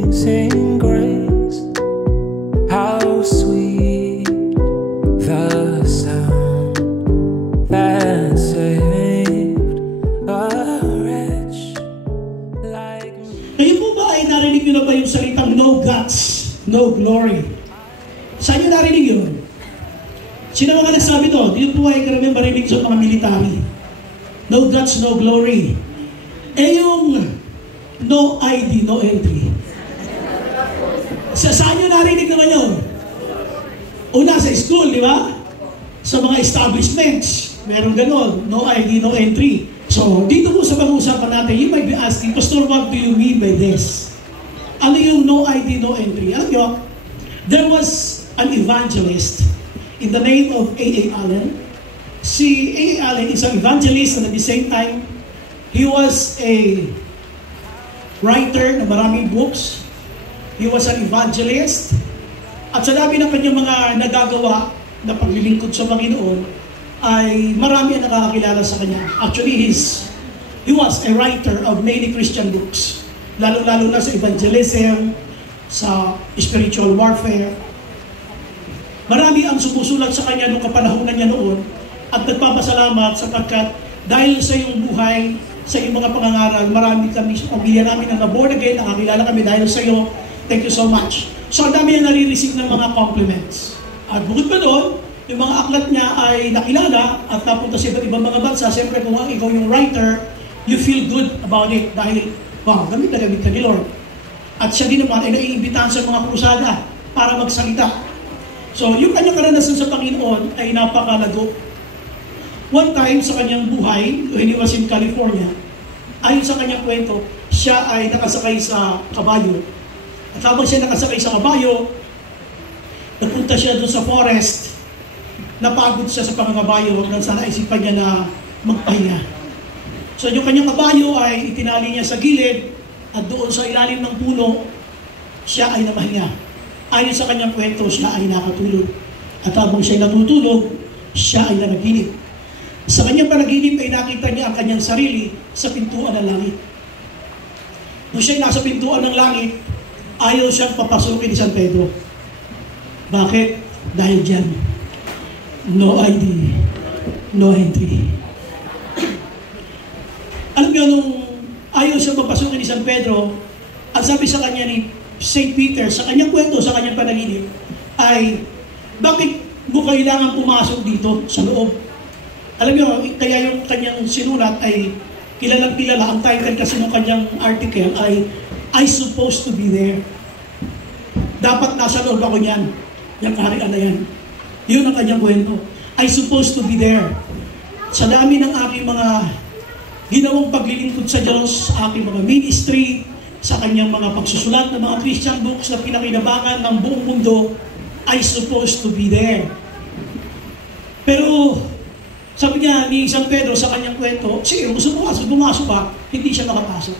Amazing grace, how sweet the sound that saved a wretch like me. Kayo po ba ay narinig nyo na ba yung salitang no guts, no glory? Saan nyo narinig yun? Sino mga nagsabi to? Yun po ay karamihan marinig sa mga military. No guts, no glory. Yung no ID, no entry. Saan nyo narinig naman yun? Una sa school, di ba? Sa mga establishments, meron ganon, no ID, no entry. So, dito po sa pag-uusapan natin, you might be asking, Pastor, what do you mean by this? Ano yung no ID, no entry? Alam nyo, there was an evangelist in the name of A.A. Allen. Si A.A. Allen is an evangelist and at the same time, he was a writer ng maraming books. He was an evangelist. At sa dami ng kanyang mga nagagawa na paglilingkod sa Panginoon, ay marami ang nakakakilala sa kanya. Actually, he was a writer of many Christian books. Lalo-lalo na sa evangelism, sa spiritual warfare. Marami ang sumusulat sa kanya noong kapanahonan niya noon at nagpapasalamat sapagkat dahil sa iyong buhay, sa iyong mga pangangaral, marami kami sa pamilya namin na na-born again, nakakilala kami dahil sa iyo. Thank you so much. So, ang dami na nare-receive ng mga compliments. At bukod pa doon, yung mga aklat niya ay nakilala at napunta sa iba't ibang mga bansa. Siyempre, kung ikaw yung writer, you feel good about it dahil, wow, gamit na gamit ka ni Lord. At siya din naman ay naiimbitahan sa mga krusada para magsalita. So, yung kanyang karanasan sa Panginoon ay napakalago. One time sa kanyang buhay, when he was in California, ayon sa kanyang kwento, siya ay nakasakay sa kabayo. At habang siya nakasakay sa kabayo, nagpunta siya doon sa forest, napagod siya sa pangangabayo, hanggang sana isipan niya na magpahinga. So yung kanyang kabayo ay itinali niya sa gilid, at doon sa ilalim ng puno, siya ay namahinga. Ayon sa kanyang kwento, siya ay nakatulog. At habang siya ay natutulog, siya ay nanaginip. Sa kanyang panaginip ay nakita niya ang kanyang sarili sa pintuan ng langit. Nung siya ay nasa pintuan ng langit, ayaw siyang papasukin ni San Pedro. Bakit? Dahil dyan, no ID, no entry. Alam niyo, nung ayaw siyang papasukin ni San Pedro, ang sabi sa kanya ni St. Peter, sa kanyang kwento, sa kanyang panaginip, ay, bakit mo kailangan pumasok dito sa loob? Alam niyo, kaya yung kanyang sinulat ay kilalang-kilala. Ang title kasi ng kanyang article ay I supposed to be there. Dapat nasa loob ako niyan. Yung kaharian na yan. Yun ang kanyang kwento. I supposed to be there. Sa dami ng aking mga ginawang paglilingkod sa Diyos, sa aking mga ministry, sa kanyang mga pagsusulat ng mga Christian books na pinakinabangan ng buong mundo, I supposed to be there. Pero, sabi niya ni San Pedro sa kanyang kwento, sige, gusto pumasok ka, hindi siya makapasok.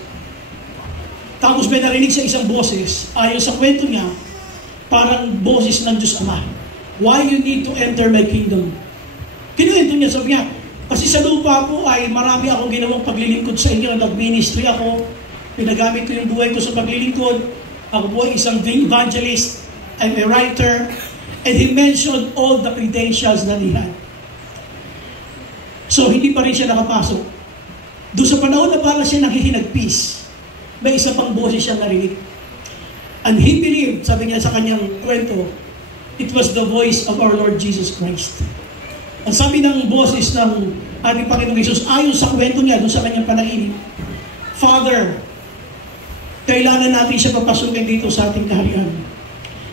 Tapos may narinig sa isang boses, ayon sa kwento niya, parang boses ng Diyos Ama. Why you need to enter my kingdom? Kinuwento niya, sabi niya, kasi sa lupa ko ay marami akong ginawang paglilingkod sa inyo, nag-ministry ako, pinagamit ko yung buhay ko sa paglilingkod, ako po ay isang evangelist, I'm a writer, and he mentioned all the credentials that he had. So, hindi pa rin siya nakapasok. Doon sa panahon na para siya nanghihinagpis, may isa pang boses siyang narinig. And he believed, sabi niya sa kanyang kwento, it was the voice of our Lord Jesus Christ. Ang sabi ng boses ng ating Panginoong Jesus, ayon sa kwento niya, doon sa kanyang panaginip, Father, kailangan natin siya papasukin dito sa ating kaharian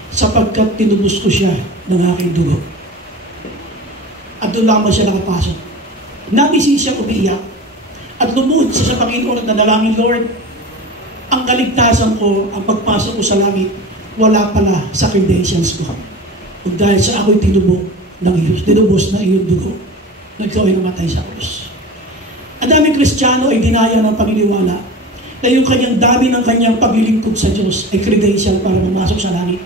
sapagkat tinubos ko siya ng aking dugo. At doon lamang siya nakapasok. Nabisi siya umiiyak at lumuhod siya sa Panginoon at nanalangin, Lord, ang kaligtasan ko, ang pagpasok ko sa langit, wala pala sa credentials ko. Kung dahil sa ako'y tinubos ng iyong dugo, na ikaw ay namatay sa krus. Ang daming Kristiyano ay dinaya ng paniniwala na yung kanyang dami ng kanyang paglilingkod sa Diyos ay credential para pumasok sa langit.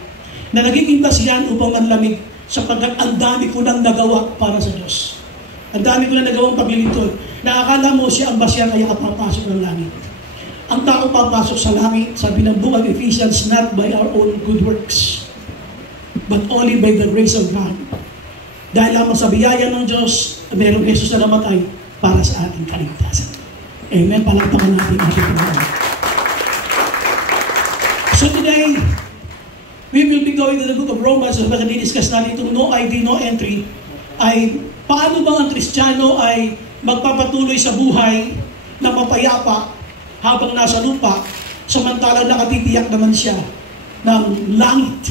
Na nagiging basihan upang manlamig sapagkat ang dami ko nang nagawa para sa Diyos. Ang dami ko na nagawang paglilingkod. Na akala mo siya ang basihan kaya kapapasok ng langit. ang taong papasok sa langit, sabi ng book of Ephesians, not by our own good works, but only by the grace of God. Dahil lamang sa biyaya ng Diyos, mayroong Jesus na namatay para sa ating kaligtasan. Amen. Palakpakan natin ating Panginoon. So today, we will be going to the book of Romans. So baka di-discuss natin itong no ID, no entry, ay paano bang ang Kristiyano ay magpapatuloy sa buhay na mapayapa habang nasa lupa, samantalang nakatitiyak naman siya ng langit.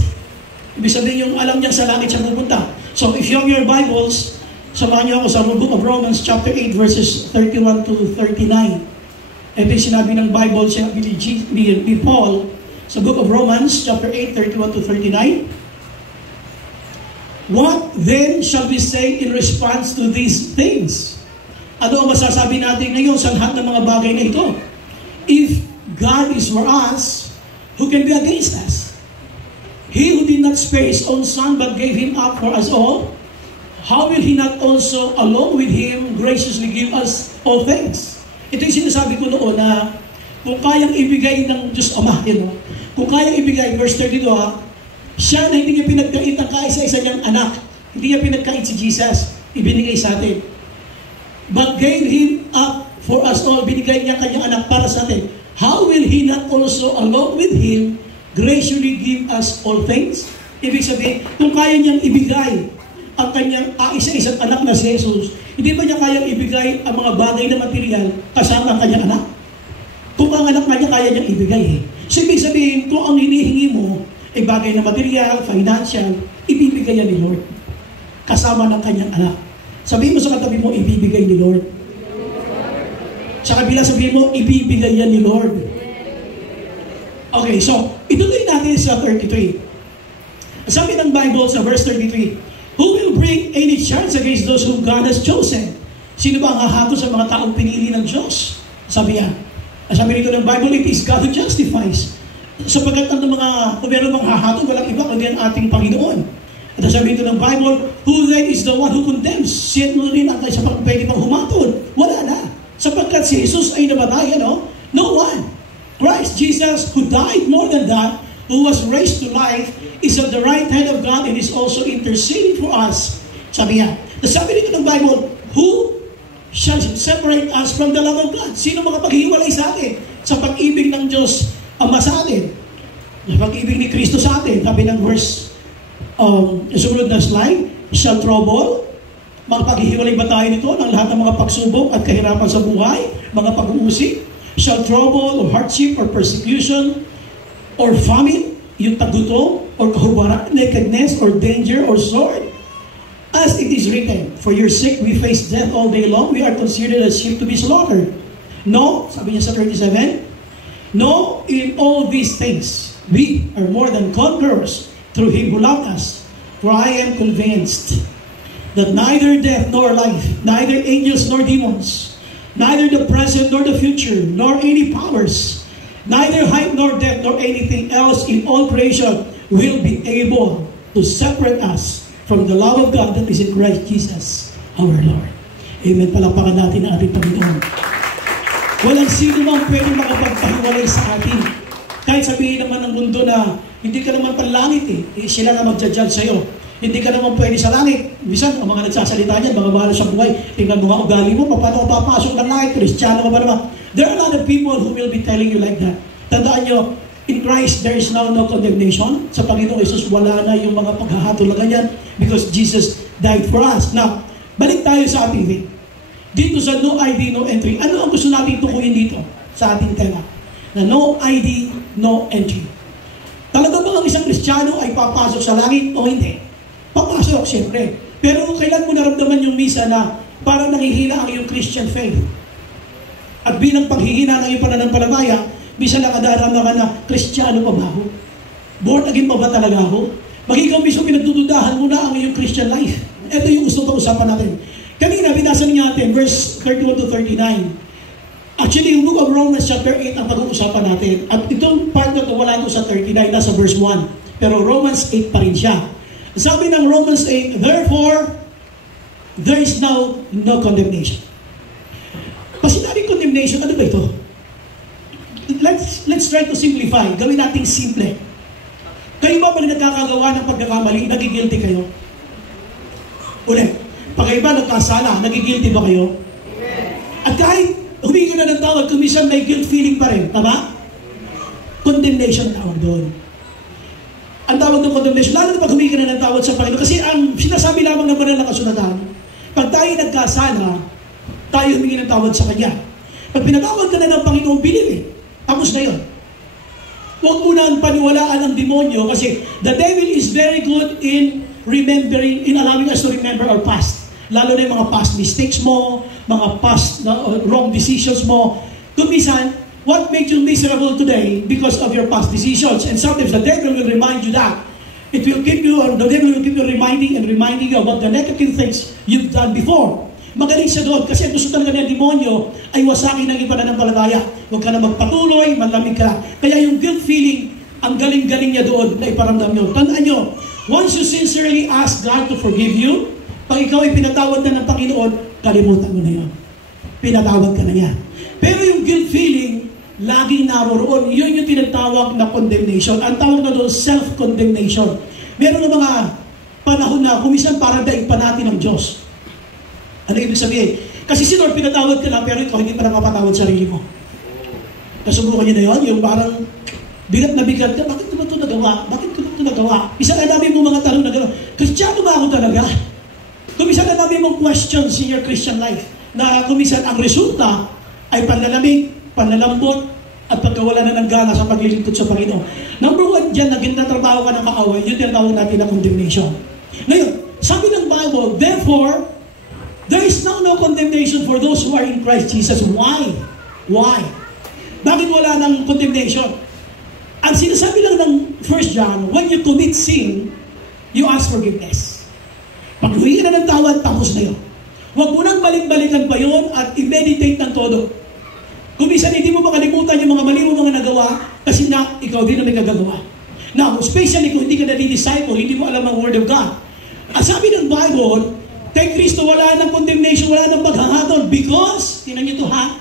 Ibig sabihin yung alam niya sa langit siya pupunta. So if you have your Bibles, samahan niyo ako sa book of Romans chapter 8 verses 31 to 39. Ito yung sinabi ng Bible, sinabi ni Paul sa book of Romans chapter 8, 31 to 39. What then shall we say in response to these things? Ano ang masasabi natin ngayon sa lahat ng mga bagay na ito? If God is for us, who can be against us? He who did not spare His own Son but gave Him up for us all, how will He not also along with Him graciously give us all things? Ito yung sinasabi ko noon na kung kayang ibigay ng Diyos Ama, kung kayang ibigay, verse 32 siya na hindi niya pinagkait ang kaisa-isa niyang anak, hindi niya pinagkait si Jesus, ibinigay sa atin. But gave Him up for us all, binigay niya kanyang anak para sa atin. How will He not also along with Him graciously give us all things? Ibig sabihin, kung kaya niyang ibigay ang kanyang isa-isang anak na si Jesus, hindi ba niya kayang ibigay ang mga bagay na material kasama ang kanyang anak? Kung ang anak niya kaya niyang ibigay So ibig sabihin, kung ang hinihingi mo ay bagay na material, financial, ibibigay yan ni Lord. Kasama ng kanyang anak. Sabihin mo sa katabi mo, ibibigay ni Lord. Sa kabila sabihin mo, ibibigay yan ni Lord. Okay, so, ituloy natin sa 33. Sabi ng Bible sa verse 33, who will bring any charge against those whom God has chosen? Sino ba ang hahato sa mga taong pinili ng Diyos? Sabi yan. Sabi nito ng Bible, it is God who justifies. Sapagkat ang mga, kung meron mga hahato, walang iba kundi ang ating Panginoon. At sabi nito ng Bible, who then is the one who condemns? Sino rin ang tayo sa pwede pang humatol? Wala na. Sapagkat si Jesus ay namatay, no one. Christ Jesus, who died more than that, who was raised to life, is at the right hand of God and is also interceding for us. Sabi niya. Sabi nito ng Bible, who shall separate us from the love of God? Sino makapaghiwalay sa atin sa pag-ibig ng Diyos Ama sa atin? Sa pag-ibig ni Kristo sa atin. Sabi ng verse, sumunod na slide, shall trouble, makapaghihiwalay ba tayo nito ng lahat ng mga pagsubok at kahirapan sa buhay, mga pag-uusik? Shall trouble or hardship or persecution or famine, yung tagutom or kahubaran, nakedness or danger or sword? As it is written, for your sake we face death all day long, we are considered as sheep to be slaughtered. No, sabi niya sa 37, no, in all these things, we are more than conquerors through Him who loved us. For I am convinced that neither death nor life, neither angels nor demons, neither the present nor the future, nor any powers, neither height nor depth nor anything else in all creation will be able to separate us from the love of God that is in Christ Jesus, our Lord. Amen. Palapakan natin ang ating Panginoon. Walang sino mang pwedeng makapagpahiwalay sa atin. Kahit sabihin naman ng mundo na hindi ka naman panlangit sila na magja-judge sa'yo. Hindi ka naman pwede sa langit. Bisan, ang mga nagsasalita niyan, mga mahal sa buhay, tingnan mga ugali mo, paano ka papasok ng langit, Kristiyano ka ba naman? There are a lot of people who will be telling you like that. Tandaan nyo, in Christ, there is now no condemnation. Sa Panginoong Jesus, wala na yung mga paghahatulagan yan because Jesus died for us. Now, balik tayo sa ating dito sa no ID, no entry. Ano ang gusto natin tukuyin dito sa ating tema? Na no ID, no entry. Talaga ba ang isang Kristiyano ay papasok sa langit o hindi? Papasok, siyempre. Pero kailan mo naramdaman yung misa na parang nangihina ang iyong Christian faith? At bilang paghihina ng iyong pananampalataya, bisa nakadarama ka na, Kristiyano pa ba ako? Born again pa ba talaga ako? Pag ikaw mismo pinagdududahan mo na ang iyong Christian life. Ito yung gusto pag-usapan natin. Kanina, binasan natin, verse 31 to 39. Actually, yung book of Romans chapter 8 ang pag-uusapan natin. At itong part na ito, wala ito sa 39, nasa verse 1. Pero Romans 8 pa rin siya. Sabi ng Romans 8, therefore, there is now no condemnation. Pag sinabing condemnation, ano ba ito? let's try to simplify. Gawin nating simple. Kayo ba pag nagkakagawa ng pagkakamali, nagigilty kayo? Ulit, pag kayo ba nagkasala, nagigilty ba kayo? At kahit humingi na ng tawad, kumisan may guilt feeling pa rin. Tama? Condemnation tawag doon. Ang tawag ng condemnation, lalo na pag humingi na ng tawad sa Panginoon. Kasi ang sinasabi lamang ng banal na kasulatan, pag tayo nagkasala, tayo humingi ng tawad sa Kanya. Pag pinatawad ka na ng Panginoon, believe it. Tapos na yun. Huwag mo nang paniwalaan ang demonyo kasi the devil is very good in remembering, in allowing us to remember our past. Lalo na yung mga past mistakes mo, mga past wrong decisions mo. Kumisan, what made you miserable today because of your past decisions? And sometimes the devil will remind you that. It will keep you, or the devil will keep you reminding you about the negative things you've done before. Magaling siya doon kasi gusto talaga ng demonyo ay wasakin ng ipananampalataya. Huwag ka na magpatuloy, malamig ka. Kaya yung guilt feeling, ang galing-galing niya doon na iparamdam nyo. Tandaan nyo, once you sincerely ask God to forgive you, pag ikaw ay pinatawad na ng Panginoon, kalimutan mo na yun. Pinatawad ka na niya. Pero yung guilt feeling, laging naroroon. Yun yung tinatawag na condemnation. Ang tawag na doon, self-condemnation. Meron na mga panahon na kumisan parang daig pa natin ng Diyos. Ano ibig sabihin? Kasi si Lord pinatawad ka lang, pero ikaw hindi pa napapatawad sarili mo. Nasubukan niyo na yun? Yung parang bigat na bigat ka, bakit ko ba ito nagawa? Bakit ko ba ito nagawa? Isa na namin mo mga tanong na gano'n, Kristiyano ba ako talaga? Kumisa na namin mong questions in your Christian life na kumisan ang resulta ay panlalamig, panlalambot, at pagkawala na ng gana sa paglilingkod sa Panginoon. Number one dyan, na ginatrabaho ka ng kaaway, yun tinatawag natin na condemnation. Ngayon, sabi ng Bible, therefore, there is now no condemnation for those who are in Christ Jesus. Why? Why? Bakit wala ng condemnation? Ang sinasabi lang ng 1 John, when you commit sin, you ask forgiveness. Pag huwi ka na ng tawad, tapos na yun. Huwag mo nang balik-balikan pa yun at i-meditate ng todo. Kung minsan hindi mo makalimutan yung mga mali mo mga nagawa, kasi na ikaw din na may gagagawa. Now, especially kung hindi ka na-disciple, hindi mo alam ang Word of God. At sabi ng Bible, kay Kristo wala ng condemnation, wala ng paghahatol because, tingnan niyo ito ha,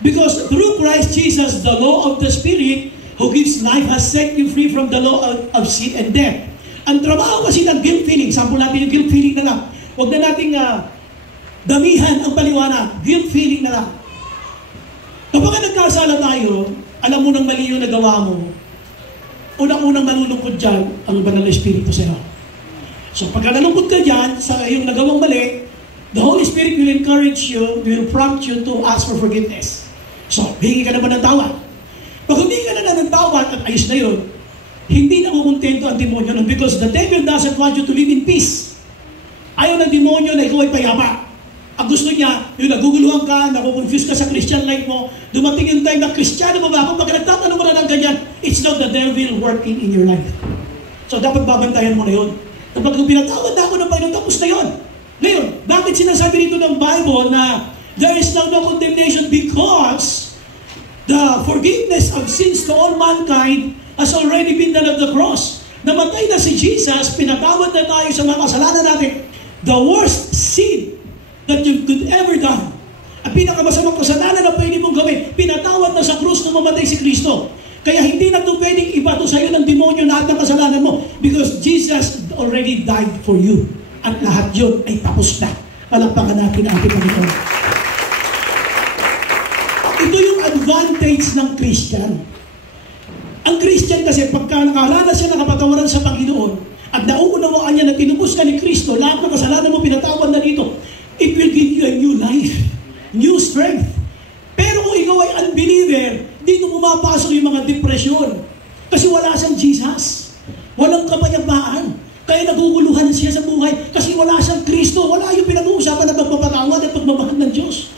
because through Christ Jesus, the law of the Spirit who gives life has set you free from the law of sin and death. Ang trabaho kasi ng guilt feeling, sample natin yung guilt feeling na lang. Huwag na nating damihan ang paliwanag, guilt feeling na lang. Kapag nagkasala tayo, alam mo nang mali yung nagawa mo, unang-unang malulungkod dyan ang banal na Espiritu sa'yo. So pagka nalungkot ka dyan sa iyong nagawang mali, the Holy Spirit will encourage you, will prompt you to ask for forgiveness. So, hingi ka naman ng tawad. Pag humingi ka na ng tawad at ayos na yun, hindi na kukontento ang demonyo nun because the devil doesn't want you to live in peace. Ayaw ng demonyo na ikaw ay payapa. Ang gusto niya, yung naguguluhan ka, nakukonfuse ka sa Christian life mo, dumating yung time na Kristiyano mo ba ako, pag nagtatanong mo na ng ganyan, it's not the devil working in your life. So, dapat babantayan mo na yun. Kapag pinatawad na ako ng Panginoon, tapos na yun. Ngayon, bakit sinasabi dito ng Bible na there is now no condemnation because the forgiveness of sins to all mankind has already been done at the cross. Namatay na si Jesus, pinatawad na tayo sa mga kasalanan natin. The worst sin that you could ever done. Ang pinakamasamang kasalanan na pwede mong gawin, pinatawad na sa krus na mamatay si Kristo. Kaya hindi na ito pwedeng ibato sa iyo ng demonyo lahat ng kasalanan mo because Jesus already died for you. At lahat yun ay tapos na. Palakpakan natin ang ating Panginoon. Ito yung advantage ng Christian. Ang Christian kasi pagka nakaranas siya ng kapatawaran sa Panginoon at nauunawaan niya na tinubos ka ni Kristo, lahat ng kasalanan mo pinatawad na dito, it will give you a new life, new strength. Pero kung ikaw ay unbeliever, dito pumapasok yung mga depresyon. Kasi wala siyang Jesus. Walang kapayapaan. Kaya naguguluhan siya sa buhay. Kasi wala siyang Kristo. Wala yung pinag-uusapan na pagpapatawad at pagmamahal ng Diyos.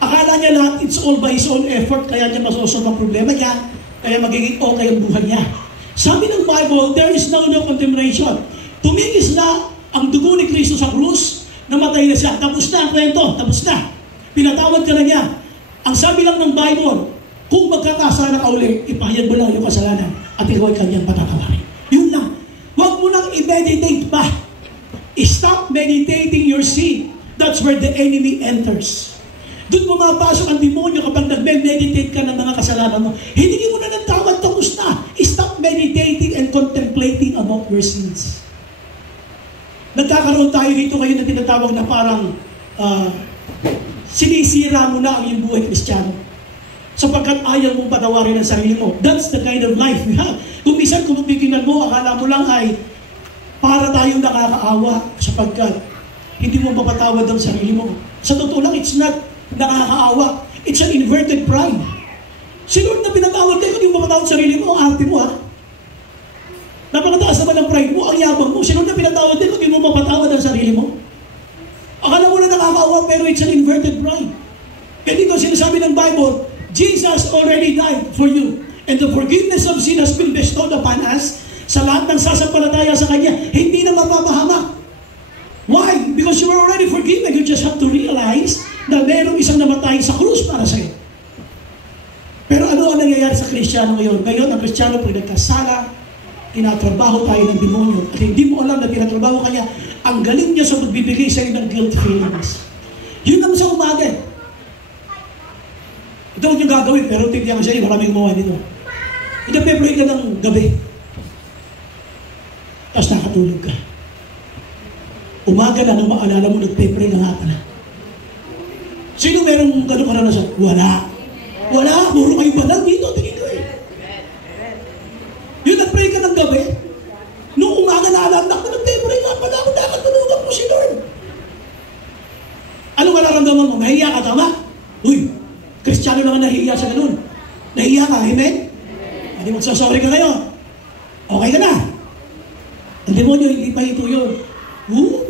Akala niya lahat, it's all by his own effort. Kaya niya masosolve ang problema niya. Kaya magiging okay ang buhay niya. Sabi ng Bible, there is now no condemnation. Tumigis na ang dugo ni Kristo sa krus. Namatay na siya. Tapos na ang kwento. Tapos na. Pinatawad ka na niya. Ang sabi lang ng Bible, kung magkakasala ka uli, ipahayag mo lang yung kasalanan at ikaw ay kanyang patatawarin. Yun lang. Huwag mo nang i-meditate pa. Stop meditating your sin. That's where the enemy enters. Doon pumapasok ang demonyo kapag nagme-meditate ka ng mga kasalanan mo. Hindi mo na ng tawad, tapos na. Stop meditating and contemplating about your sins. Nagkakaroon tayo dito ngayon na tinatawag na parang sinisira mo na ang iyong buhay Kristiyano. Sapagkat ayaw mong patawarin ang sarili mo. That's the kind of life we have. Kung minsan kung titingnan mo, akala mo lang ay para tayong nakakaawa sapagkat hindi mo mapatawad ang sarili mo. Sa totoo lang, it's not nakakaawa. It's an inverted pride. Si Lord na pinatawad kayo, hindi mo mapatawad ang sarili mo, ang arte mo ha. Napakataas naman ang pride mo, ang yabang mo. Si Lord na pinatawad kayo, hindi mo mapatawad ang sarili mo. Akala mo na nakakaawa, pero it's an inverted pride. Kaya dito sinasabi ng Bible, Jesus already died for you. And the forgiveness of sin has been bestowed upon us. Sa lahat ng sasampalataya sa Kanya, hindi na mapapahamak. Why? Because you are already forgiven. You just have to realize na mayroong isang namatay sa krus para sa iyo. Pero ano ang nangyayari sa Kristiyano ngayon? Ngayon, ang Kristiyano pag nagkasala, tinatrabaho tayo ng demonyo. At hindi mo alam na tinatrabaho kanya, ang galing niya sa magbibigay sa iyo ng guilt feelings. Yun ang sa umaga. Ito huwag yung gagawin, pero tignan ko sa iyo, maraming gumawa dito. Ito-peploy ka ng gabi. Tapos nakatulog ka. Umaga na nang maalala mo, nag-peploy na nga pala. Sino merong gano'ng karanasan? Wala. Wala, puro kayo banal dito, tingin ko eh. Yun, nag-pray ka ng gabi. Noong umaga naalala ko, nag-peploy nga pala ako, nakatulugan mo si Lord. Ano mararamdaman mo? Nahiya ka, tama? Uy, Kristiyano naman nahiya sa ganun. Nahiya ka, amen? Hindi magsasorry ka ngayon. Okay ka na. Ang demonyo, hindi pa ito yun.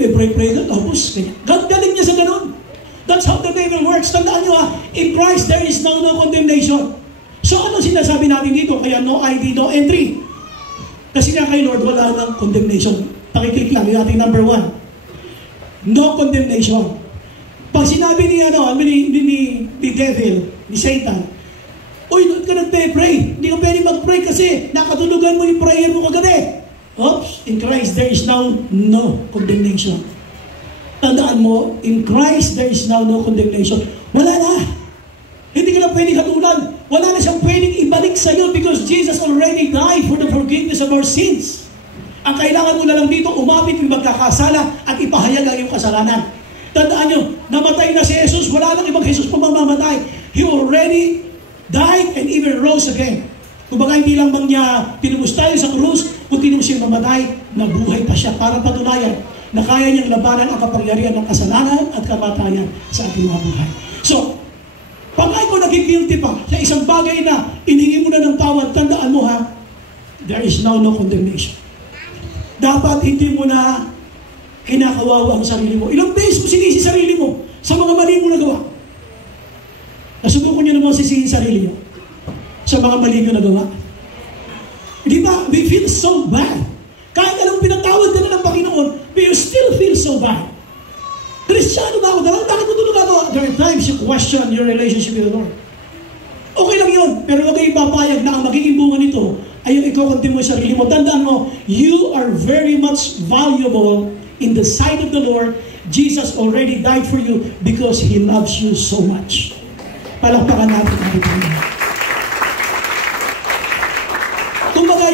Pray ka, tapos kanya. God galing niya sa ganun. That's how the devil works. Tandaan nyo in Christ there is now no condemnation. So ano sinasabi natin dito? Kaya no ID, no entry. Kasi nga kay Lord, wala nang condemnation. Pakiklik lang, yung ating number 1. No condemnation. Pag sinabi ni devil, ni Satan, uy, doon ka nagpe-pray. Hindi ka pwede mag-pray kasi nakatulugan mo yung prayer mo kagabi. Oops, in Christ there is now no condemnation. Tandaan mo, in Christ there is now no condemnation. Wala na. Hindi ka na pwede katulan. Wala na siyang pwedeng ibalik sa iyo because Jesus already died for the forgiveness of our sins. Ang kailangan mo na lang dito, umapit yung magkakasala at ipahayag ang iyong kasalanan. Tandaan nyo, namatay na si Jesus, wala nang ibang Jesus pa mamamatay. He already died and even rose again. Kung baka hindi lang bang niya tinubos tayo sa krus, kung tinubos siyang mamatay, nabuhay pa siya para patunayan na kaya niyang labanan ang kapangyarihan ng kasalanan at kamatayan sa ating mga buhay. So, pag ay mo nagigilty pa sa isang bagay na iningi mo na ng tawad, tandaan mo ha, there is now no condemnation. Dapat hindi mo na kinakawawa ang sarili mo. Ilang beses mo sinisi sarili mo sa mga mali mo nagawa. Nasubukan nyo naman sisihin sarili mo sa mga mali mo nagawa. Di ba? We feel so bad. Kahit anong pinatawad ka na ng Panginoon, but you still feel so bad. Kristiyano ba ako? Bakit mo tulog ako? There are times you question your relationship with the Lord. Okay lang yun, pero huwag kayo papayag na ang magiging bunga nito ay yung ikaw-continue mo sa sarili mo. Tandaan mo, you are very much valuable in the sight of the Lord. Jesus already died for you because He loves you so much. Palakpakan natin ang Panginoon. Kumbaga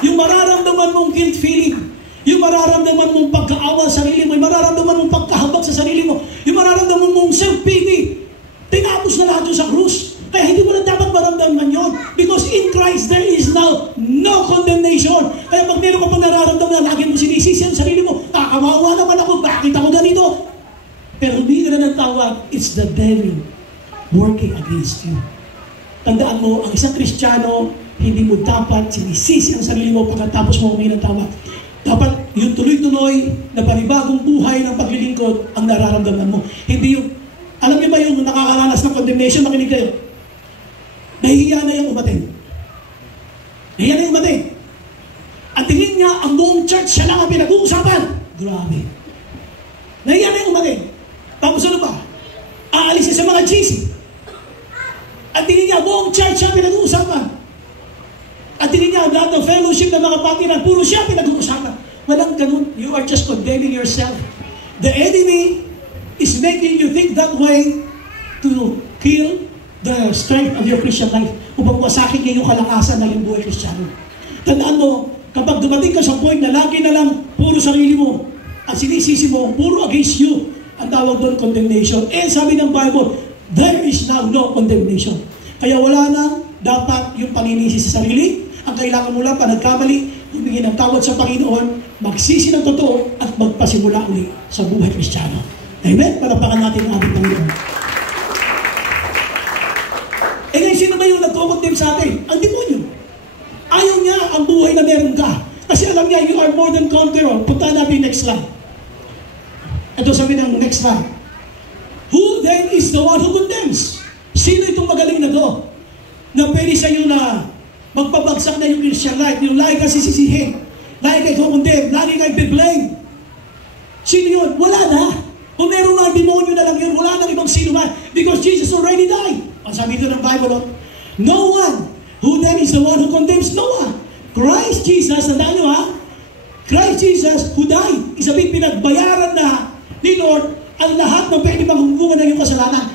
yung mararamdaman mong guilt feeling, yung mararamdaman mong pagkaawa sa sarili mo, yung mararamdaman mong pagkahabag sa sarili mo, yung mararamdaman mong self-pity, tinapos na lahat yun sa krus. Kaya hindi mo na dapat maramdaman yun. Because in Christ, there is now no condemnation. Kaya pag meron ka pang nararamdaman na lagi mo sinisisi ang sarili mo, kakawawa naman ako, bakit ako ganito? Pero hindi ka na ng tawag, it's the devil working against you. Tandaan mo, ang isang Kristiyano, hindi mo dapat sinisisi ang sarili mo pagkatapos mo humingi ng tawad. Dapat yung tuloy-tuloy na panibagong buhay ng paglilingkod ang nararamdaman mo. Hindi yung, alam niyo ba yung nakakaranas ng condemnation, makinig kayo. Nahihiya na yung umatin. Nahihiya na yung umatin. At tingin niya, ang buong church siya lang ang pinag-uusapan. Grabe. Nahihiya na yung umatin. Tapos ano ba? Aalis siya sa mga GC. At tingin niya, buong church siya pinag-uusapan. At tingin niya, lahat ng fellowship ng mga patiran, puro siya pinag-uusapan. Walang ganun. You are just condemning yourself. The enemy is making you think that way to kill the strength of your Christian life. Upang wasakin niya yung kalakasan ng iyong buhay Kristiyano. Tandaan mo, kapag dumating ka sa point na lagi na lang puro sarili mo at sinisisi mo, puro against you, ang tawag doon condemnation. And sabi ng Bible, there is now no condemnation. Kaya wala na dapat yung paninisi sa sarili. Ang kailangan mo lang, pa nagkamali, humingi ng tawad sa Panginoon, magsisi ng totoo, at magpasimula ulit sa buhay Kristiyano. Amen? Palapakan natin ang ating Panginoon. Eh ngayon, sino ba yung nagko-condemn sa atin? Ang demonyo. Ayaw niya ang buhay na meron ka. Kasi alam niya, you are more than conqueror. Punta natin yung next slide. Ito sabi ng next slide. Who then is the one who condemns? Sino itong magaling na to? Na pwede sa iyo na magpabagsak na yung Christian life, yung lagi ka sisisihin, lagi ka i-condemn, lagi ka i-blame. Sino yun? Wala na. Kung meron nga demonyo na lang yun, wala nang ibang sino man. Because Jesus already died. Ang sabi ito ng Bible, no one. Who then is the one who condemns? No one. Christ Jesus, tandaan nyo ha? Christ Jesus who died. Isabihin, pinagbayaran na ni Lord ang lahat ng pwede maghunggungan ng iyong kasalanan.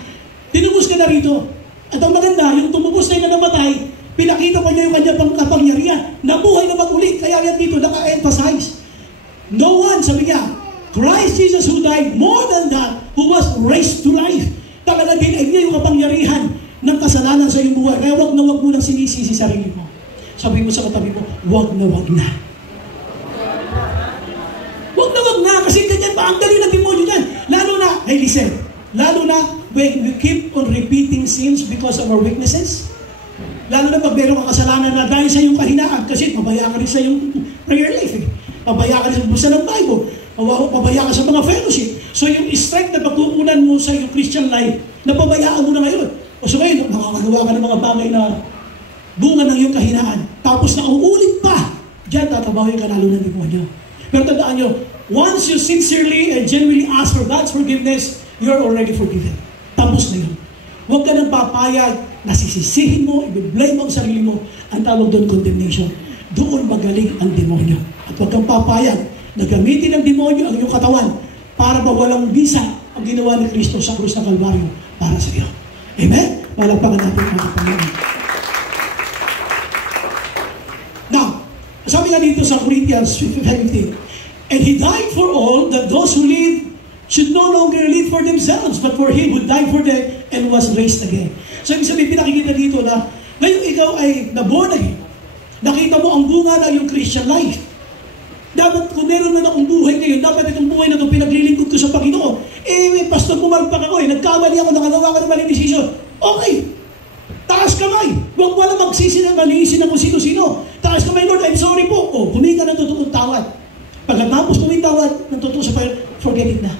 Tinubos ka na rito. At ang maganda, yung tumubos na yung namatay, pinakita pa niya yung kanyang kapangyarihan. Nabuhay na mag-ulit. Kaya yan dito, naka-emphasize. No one, sabi niya, Christ Jesus who died, more than that, who was raised to life. Talaga dinaig niya yung kapangyarihan ng kasalanan sa iyong buhay. Kaya wag na wag mo lang sinisisi sarili mo. Sabi mo sa katabi mo, wag na wag na. Wag na wag na, kasi ganyan pa, ang dali ng demonyo yan. Lalo na, hey listen, lalo na when we keep on repeating sins because of our weaknesses. Lalo na pag meron kang kasalanan na dahil sa iyong kahinaan, kasi pabaya ka rin sa iyong prayer life. Pabaya ka rin sa busa ng Bible. Pabaya ka sa mga fellowship. So yung strength na pagkukunan mo sa iyong Christian life, napabayaan mo na ngayon. O so ngayon, nakakagawa ka ng mga bagay na bunga ng iyong kahinaan. Tapos na uulit pa, diyan tatabahin ka lalo ng demonyo. Pero tandaan nyo, once you sincerely and genuinely ask for God's forgiveness, you're already forgiven. Tapos na yun. Huwag ka nang papayag na sisisihin mo, i-blame mo ang sarili mo, ang tawag doon condemnation. Doon magaling ang demonyo. At huwag kang papayag na gamitin ng demonyo ang iyong katawan para mawalang bisa ang ginawa ni Kristo sa krus ng Kalbaryo para sa iyo. Amen? Palakpakan natin ang Panginoon. Now, sabi nga dito sa Corinthians 15, and He died for all, that those who live should no longer live for themselves, but for Him who died for them and was raised again. So, ibig sabihin, pinakikita dito na ngayon ikaw ay naborn again. Nakita mo ang bunga ng iyong Christian life. Dapat, kung meron na akong buhay ngayon, dapat itong buhay na ito pinaglilingkod ko sa Panginoon. Pastor, pumalpak ako nagkamali ako, nakagawa ko ng maling desisyon. Okay, taas kamay. Huwag mo lang magsisi ng kung sino-sino. Taas kamay, Lord, I'm sorry po. Humingi ka ng totoong tawad. Pagkatapos humingi tawad ng totoo sa Panginoon, forget it na.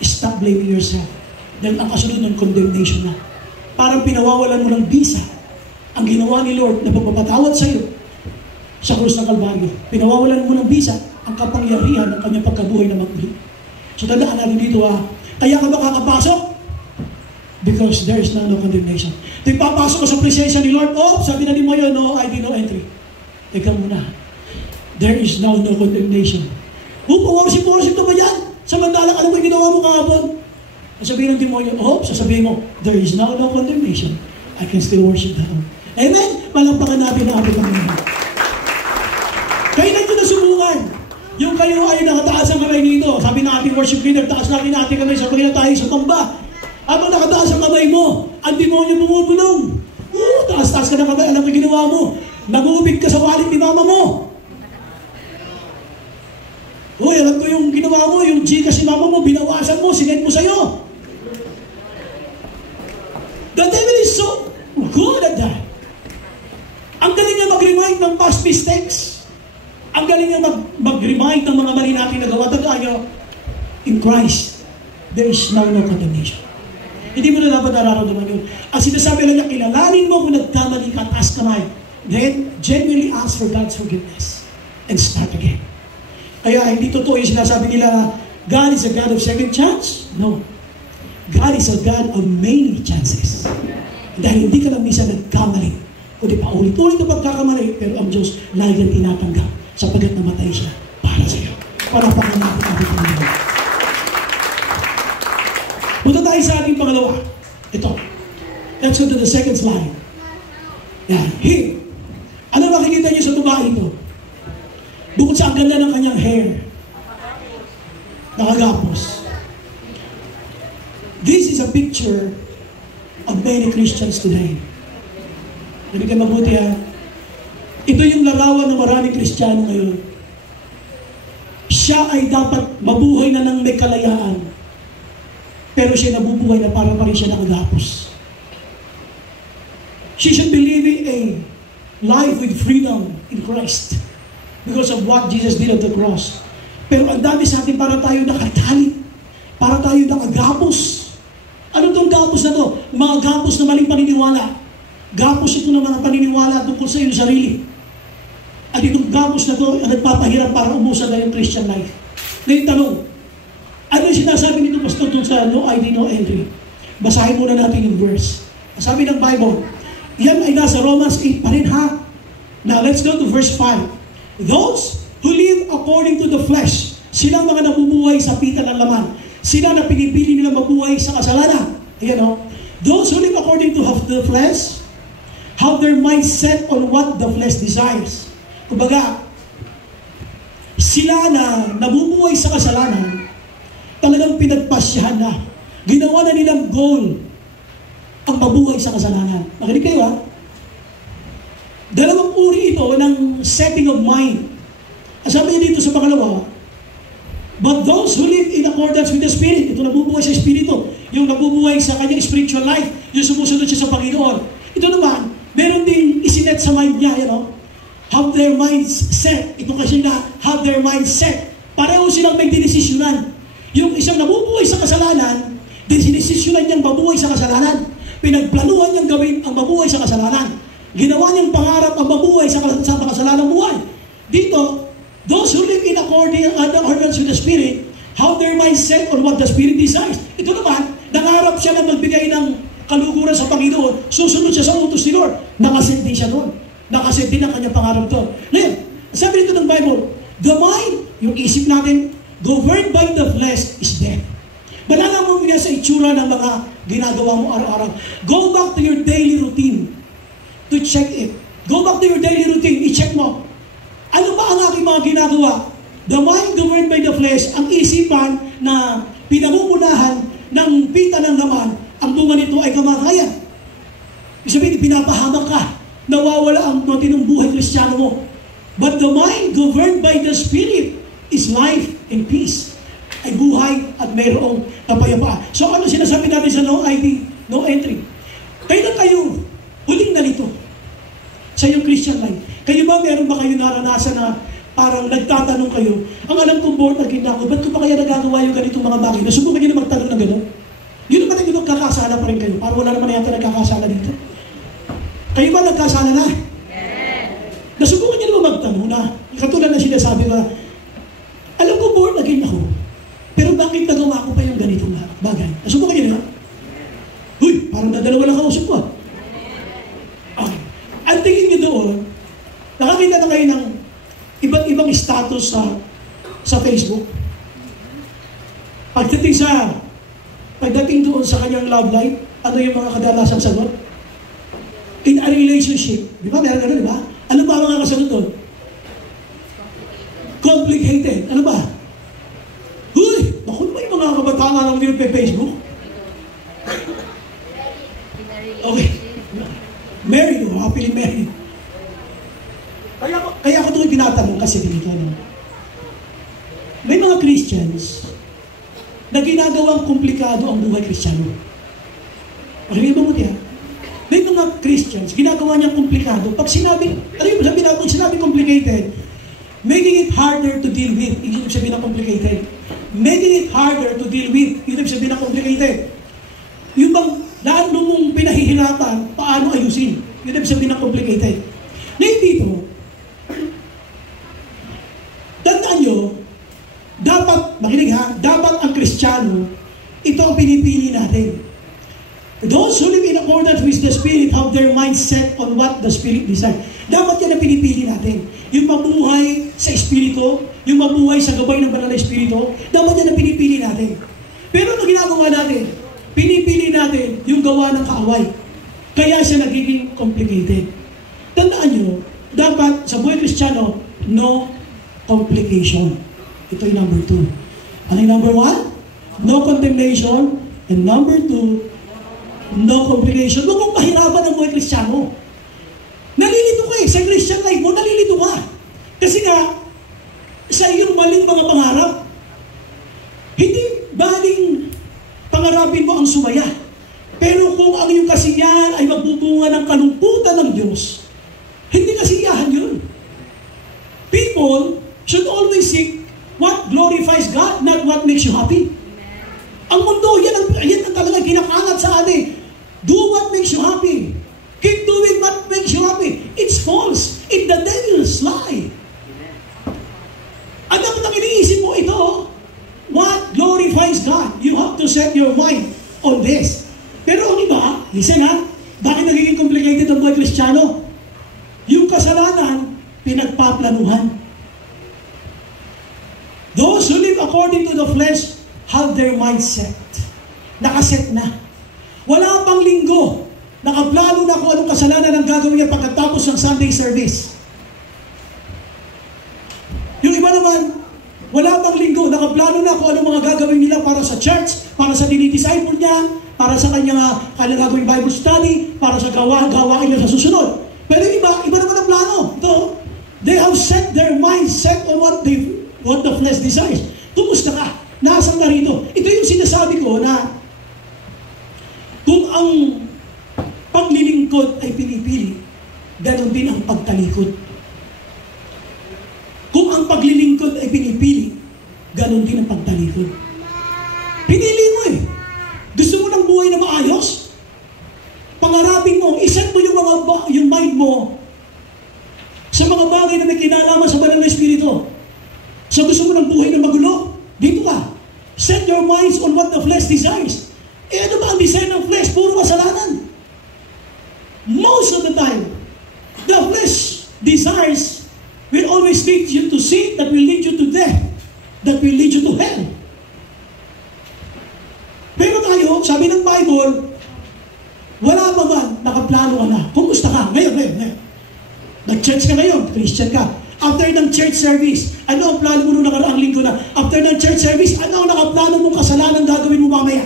Stop blaming yourself. Dahil ang kasunod ng condemnation na. Parang pinawawalan mo ng bisa ang ginawa ni Lord na pagpapatawad sa iyo sa krus ng Kalbaryo. Pinawawalan mo ng bisa ang kapangyarihan ng kanyang pagkabuhay na mag-ulit. So tandaan natin dito kaya ka makakapasok? Because there is no condemnation. Ito papasok ka sa presensya ni Lord, sabi na ni Moyo, no ID, no entry. Teka muna. There is now no condemnation. Worship na ba yan? Samantalang alam mo yung ginawa mo kahapon. Sabihin ng demonyo, sasabihin mo, there is now no condemnation. I can still worship the Lord. Amen? Malampakan natin ang ating Panginoon. Kailan ko nasubukan? Yung kayo ay nakataas ang kamay dito. Sabi ng ating worship leader, taas natin natin kamay, sabay na tayo sa tumba. Habang nakataas ang kamay mo, ang demonyo bumubulong. Taas-taas ka ng kamay, alam mo ginawa mo. Nag-uubig ka sa wallet ni mama mo. Alam ko yung ginawa mo, yung Gcash ni mama mo, binawasan mo, sinend mo sa'yo. The devil is so good at that. Ang galing niya mag-remind ng past mistakes. Ang galing niya mag-remind ng mga mali natin na gawa. Tandaan niyo, in Christ, there is now no condemnation. Hindi mo na dapat nararamdaman yun. Ang sinasabi lang niya, kilalanin mo kung nagkamali ka, taas kamay. Then, genuinely ask for God's forgiveness and start again. Kaya hindi totoo yung sinasabi nila, God is a God of second chance. No. God is a God of many chances. Dahil hindi ka lang minsan nagkamali, kundi paulit-ulit na pagkakamali, pero ang Diyos lagi ang tinatanggap sapagkat namatay siya para sa iyo. Para natin ang Panginoon. Punta tayo sa ating pangalawa. Let's go to the second slide. Yan. Here. Ano makikita niyo sa babae ito? Bukod sa ang ganda ng kanyang hair, nakagapos. This is a picture of many Christians today. Hindi kayo mabuti ha. Ito yung larawan ng maraming Kristiyano ngayon. Siya ay dapat mabuhay na ng may kalayaan. Pero siya nabubuhay na para pa rin siya nakagapos. She should be living a life with freedom in Christ because of what Jesus did at the cross. Pero ang dami sa atin para tayo nakatali, para tayo nakagapos. Ano itong gapos na to? Mga gapos na maling paniniwala. Gapos ito ng mga paniniwala tungkol sa iyong sarili. At itong gapos na to ang nagpapahirap para umusad na yung Christian life. Ngayon tanong, ano yung sinasabi nito pastor tungkol sa no ID, no entry? Basahin muna natin yung verse. Sabi ng Bible, yan ay nasa Romans 8 pa rin ha. Now let's go to verse 5. Those who live according to the flesh, sila mga nabubuhay sa pita ng laman. Sila na pinipili nila mabuhay sa kasalanan. Ayan o. Those who live according to the flesh, have their mind set on what the flesh desires. Kumbaga, sila na nabubuhay sa kasalanan, talagang pinagpasyahan na. Ginawa na nilang goal ang mabuhay sa kasalanan. Makinig kayo ha. Dalawang uri ito ng setting of mind. Ang sabi niya dito sa pangalawa, but those who live in accordance with the Spirit, ito nabubuhay sa Espiritu, yung nabubuhay sa kanyang spiritual life, yung sumusunod siya sa Panginoon. Ito naman, meron din isinet sa mind niya, you know, have their minds set. Ito kasi na, have their minds set. Pareho silang may dinesisyonan. Yung isang nabubuhay sa kasalanan, dinesisyonan niyang mabuhay sa kasalanan. Pinagplanuhan niyang gawin ang mabuhay sa kasalanan. Ginawa niyang pangarap ang mabuhay sa kasalanang buhay. Dito, those who live in accordance with the Spirit, have their mind set on what the Spirit desires. Ito naman, nangarap siya na magbigay ng kaluguran sa Panginoon. Susunod siya sa utos ni Lord. Nakaset din siya doon. Nakaset din ang kanyang pangarap to. Ngayon, sabi nito ng Bible, the mind, yung isip natin, governed by the flesh is death. Malalaman mo niya sa itsura ng mga ginagawa mo araw-araw. Go back to your daily routine to check it. Go back to your daily routine, i-check mo. Ano ba ang aking mga ginagawa? The mind governed by the flesh, ang isipan na pinamumunahan ng pita ng laman, ang bunga nito ay kamatayan. Ibig sabihin, pinapahamak ka. Nawawala ang matinong buhay Kristiyano mo. But the mind governed by the Spirit is life and peace. Ay buhay at mayroong kapayapaan. So ano sinasabi natin sa no ID, no entry? Kailan kayo huling nalito sa iyong Christian life? Kayo ba, meron ba kayo naranasan na parang nagtatanong kayo, ang alam kong born again ako, ba't ko pa kaya nagagawa yung ganitong mga bagay? Nasubukan nyo na magtanong ng gano'n? Yun naman ang gano'n, kakasala pa rin kayo. Parang wala naman yata nagkakasala dito. Kayo ba nagkasala na? Yes. Nasubukan nyo naman magtanong na, katulad na sinasabi ka, alam ko born again ako, pero bakit nagawa ko pa yung ganitong bagay? Nasubukan nyo na? Uy, parang nadalawa lang kausap ko. Okay. Ang tingin nyo doon, nakakita na kayo ng iba't ibang status sa Facebook. Pagdating doon sa kanyang love life, ano yung mga kadalasang sagot? In a relationship. Di ba? Meron gano'n, di ba? Ano ba ang mga kasagot doon? Complicated. Ano ba? Uy! Naku, may mga kabataan nga ng video sa Facebook. Okay. Married. Happily married. Kaya ako ito tinatanong kasi dito. No? May mga Christians na ginagawang komplikado ang buhay Kristiyano. Maraming ba mo diyan? May mga Christians, ginagawa niyang komplikado. Pag sinabi, ano yung sabi natin, sinabi complicated, making it harder to deal with. Ibig sabihin na complicated. Making it harder to deal with. Ibig sabihin na complicated. Yung bang, lalo mong pinahihirapan, paano ayusin. Ibig sabihin na complicated. Ngayon dito, tandaan nyo, dapat, makinig ha, dapat ang Kristiyano, ito ang pinipili natin. Those who live in accordance with the Spirit have their mind set on what the Spirit desires. Dapat yan ang pinipili natin. Yung mabuhay sa Espiritu, yung mabuhay sa gabay ng banal na Espiritu, dapat yan ang pinipili natin. Pero ano ginagawa natin? Pinipili natin yung gawa ng kaaway. Kaya siya nagiging complicated. Tandaan nyo, dapat sa buhay Kristiyano, no complication. Ito yung number 2. Ano yung number 1? No condemnation. And number 2, no complication. Huwag mong mahirapan ang buhay Kristiyano. Nalilito ka sa Christian life mo, nalilito ka. Kasi nga, sa iyong maling mga pangarap, hindi baling pangarapin mo ang sumaya. Pero kung ang iyong kasiyahan ay magbubunga ng kalungkutan ng Diyos, hindi kasiyahan yun. People should always seek what glorifies God, not what makes you happy. Ang mundo, yan ang talaga kinakalat sa atin. Do what makes you happy. Keep doing what makes you happy. It's false. It's the devil's lie. At dapat ang iniisip mo ito, what glorifies God? You have to set your mind on this. Pero ang iba, listen ha, bakit nagiging complicated ang buhay Kristiyano? Yung kasalanan, pinagpaplanuhan. Those who live according to the flesh have their mindset. Nakaset na. Wala pang linggo, nakaplano na kung anong kasalanan ang gagawin niya pagkatapos ng Sunday service. Yung iba naman, wala pang linggo, nakaplano na kung anong mga gagawin nila para sa church, para sa dinidisciple niya, para sa kanyang gagawing Bible study, para sa gawain niya sa susunod. Pero iba naman ang plano. Ito, they have set their mindset on what the flesh desires. Kumusta ka? Nasaan ka rito? Ito yung sinasabi ko na kung ang paglilingkod ay pinipili, ganon din ang pagtalikod. Kung ang paglilingkod ay pinipili, ganon din ang pagtalikod. Pinili mo eh. Gusto mo ng buhay na maayos? Pangarapin mo, iset mo yung mind mo sa mga bagay na may kinalaman sa banal na Espiritu. So gusto mo ng buhay na magulo? Dito ka. Set your minds on what the flesh desires. Eh ano ba ang design ng flesh? Puro kasalanan. Most of the time, the flesh desires will always lead you to sin that will lead you to death, that will lead you to hell. Pero tayo, sabi ng Bible, wala pa ba nakaplano ka na? Kumusta ka? Ngayon. Nag-church ka ngayon, Christian ka. After ng church service, ano ang plano mo nung nakaraang linggo na? After ng church service, ano ang nakaplano mong kasalanan gagawin mo mamaya?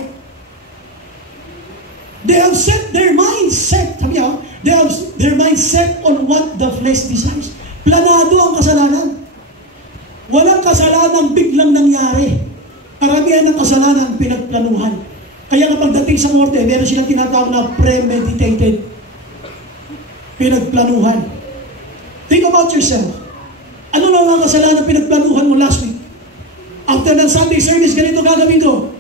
They have set their mindset, they have their mindset on what the flesh desires. Planado ang kasalanan. Walang kasalanan biglang nangyari. Karamihan ng kasalanan pinagplanuhan. Kaya nga pagdating sa korte, meron silang tinatawag na premeditated. Pinagplanuhan. Think about yourself. Ano na mga kasalanan pinagplanuhan mo last week? After ng Sunday service, ganito gagawin ko.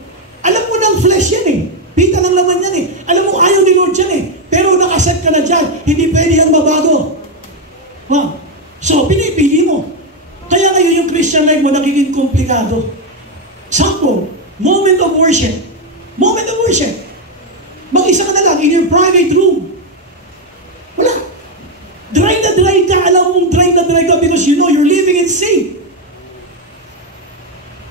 Alam mo ng flesh yan eh. Pita ng laman yan eh. Alam mo ayaw ni Lord yan eh. Pero nakaset ka na dyan. Hindi pwede yan mabago. So, pinipili mo. Kaya ngayon yung Christian life mo nagiging komplikado. Sample, moment of worship. Moment of worship. Mag-isa ka na lang in your private room. Wala. Dry ka. Alam mong dry ka because you know you're living in sin.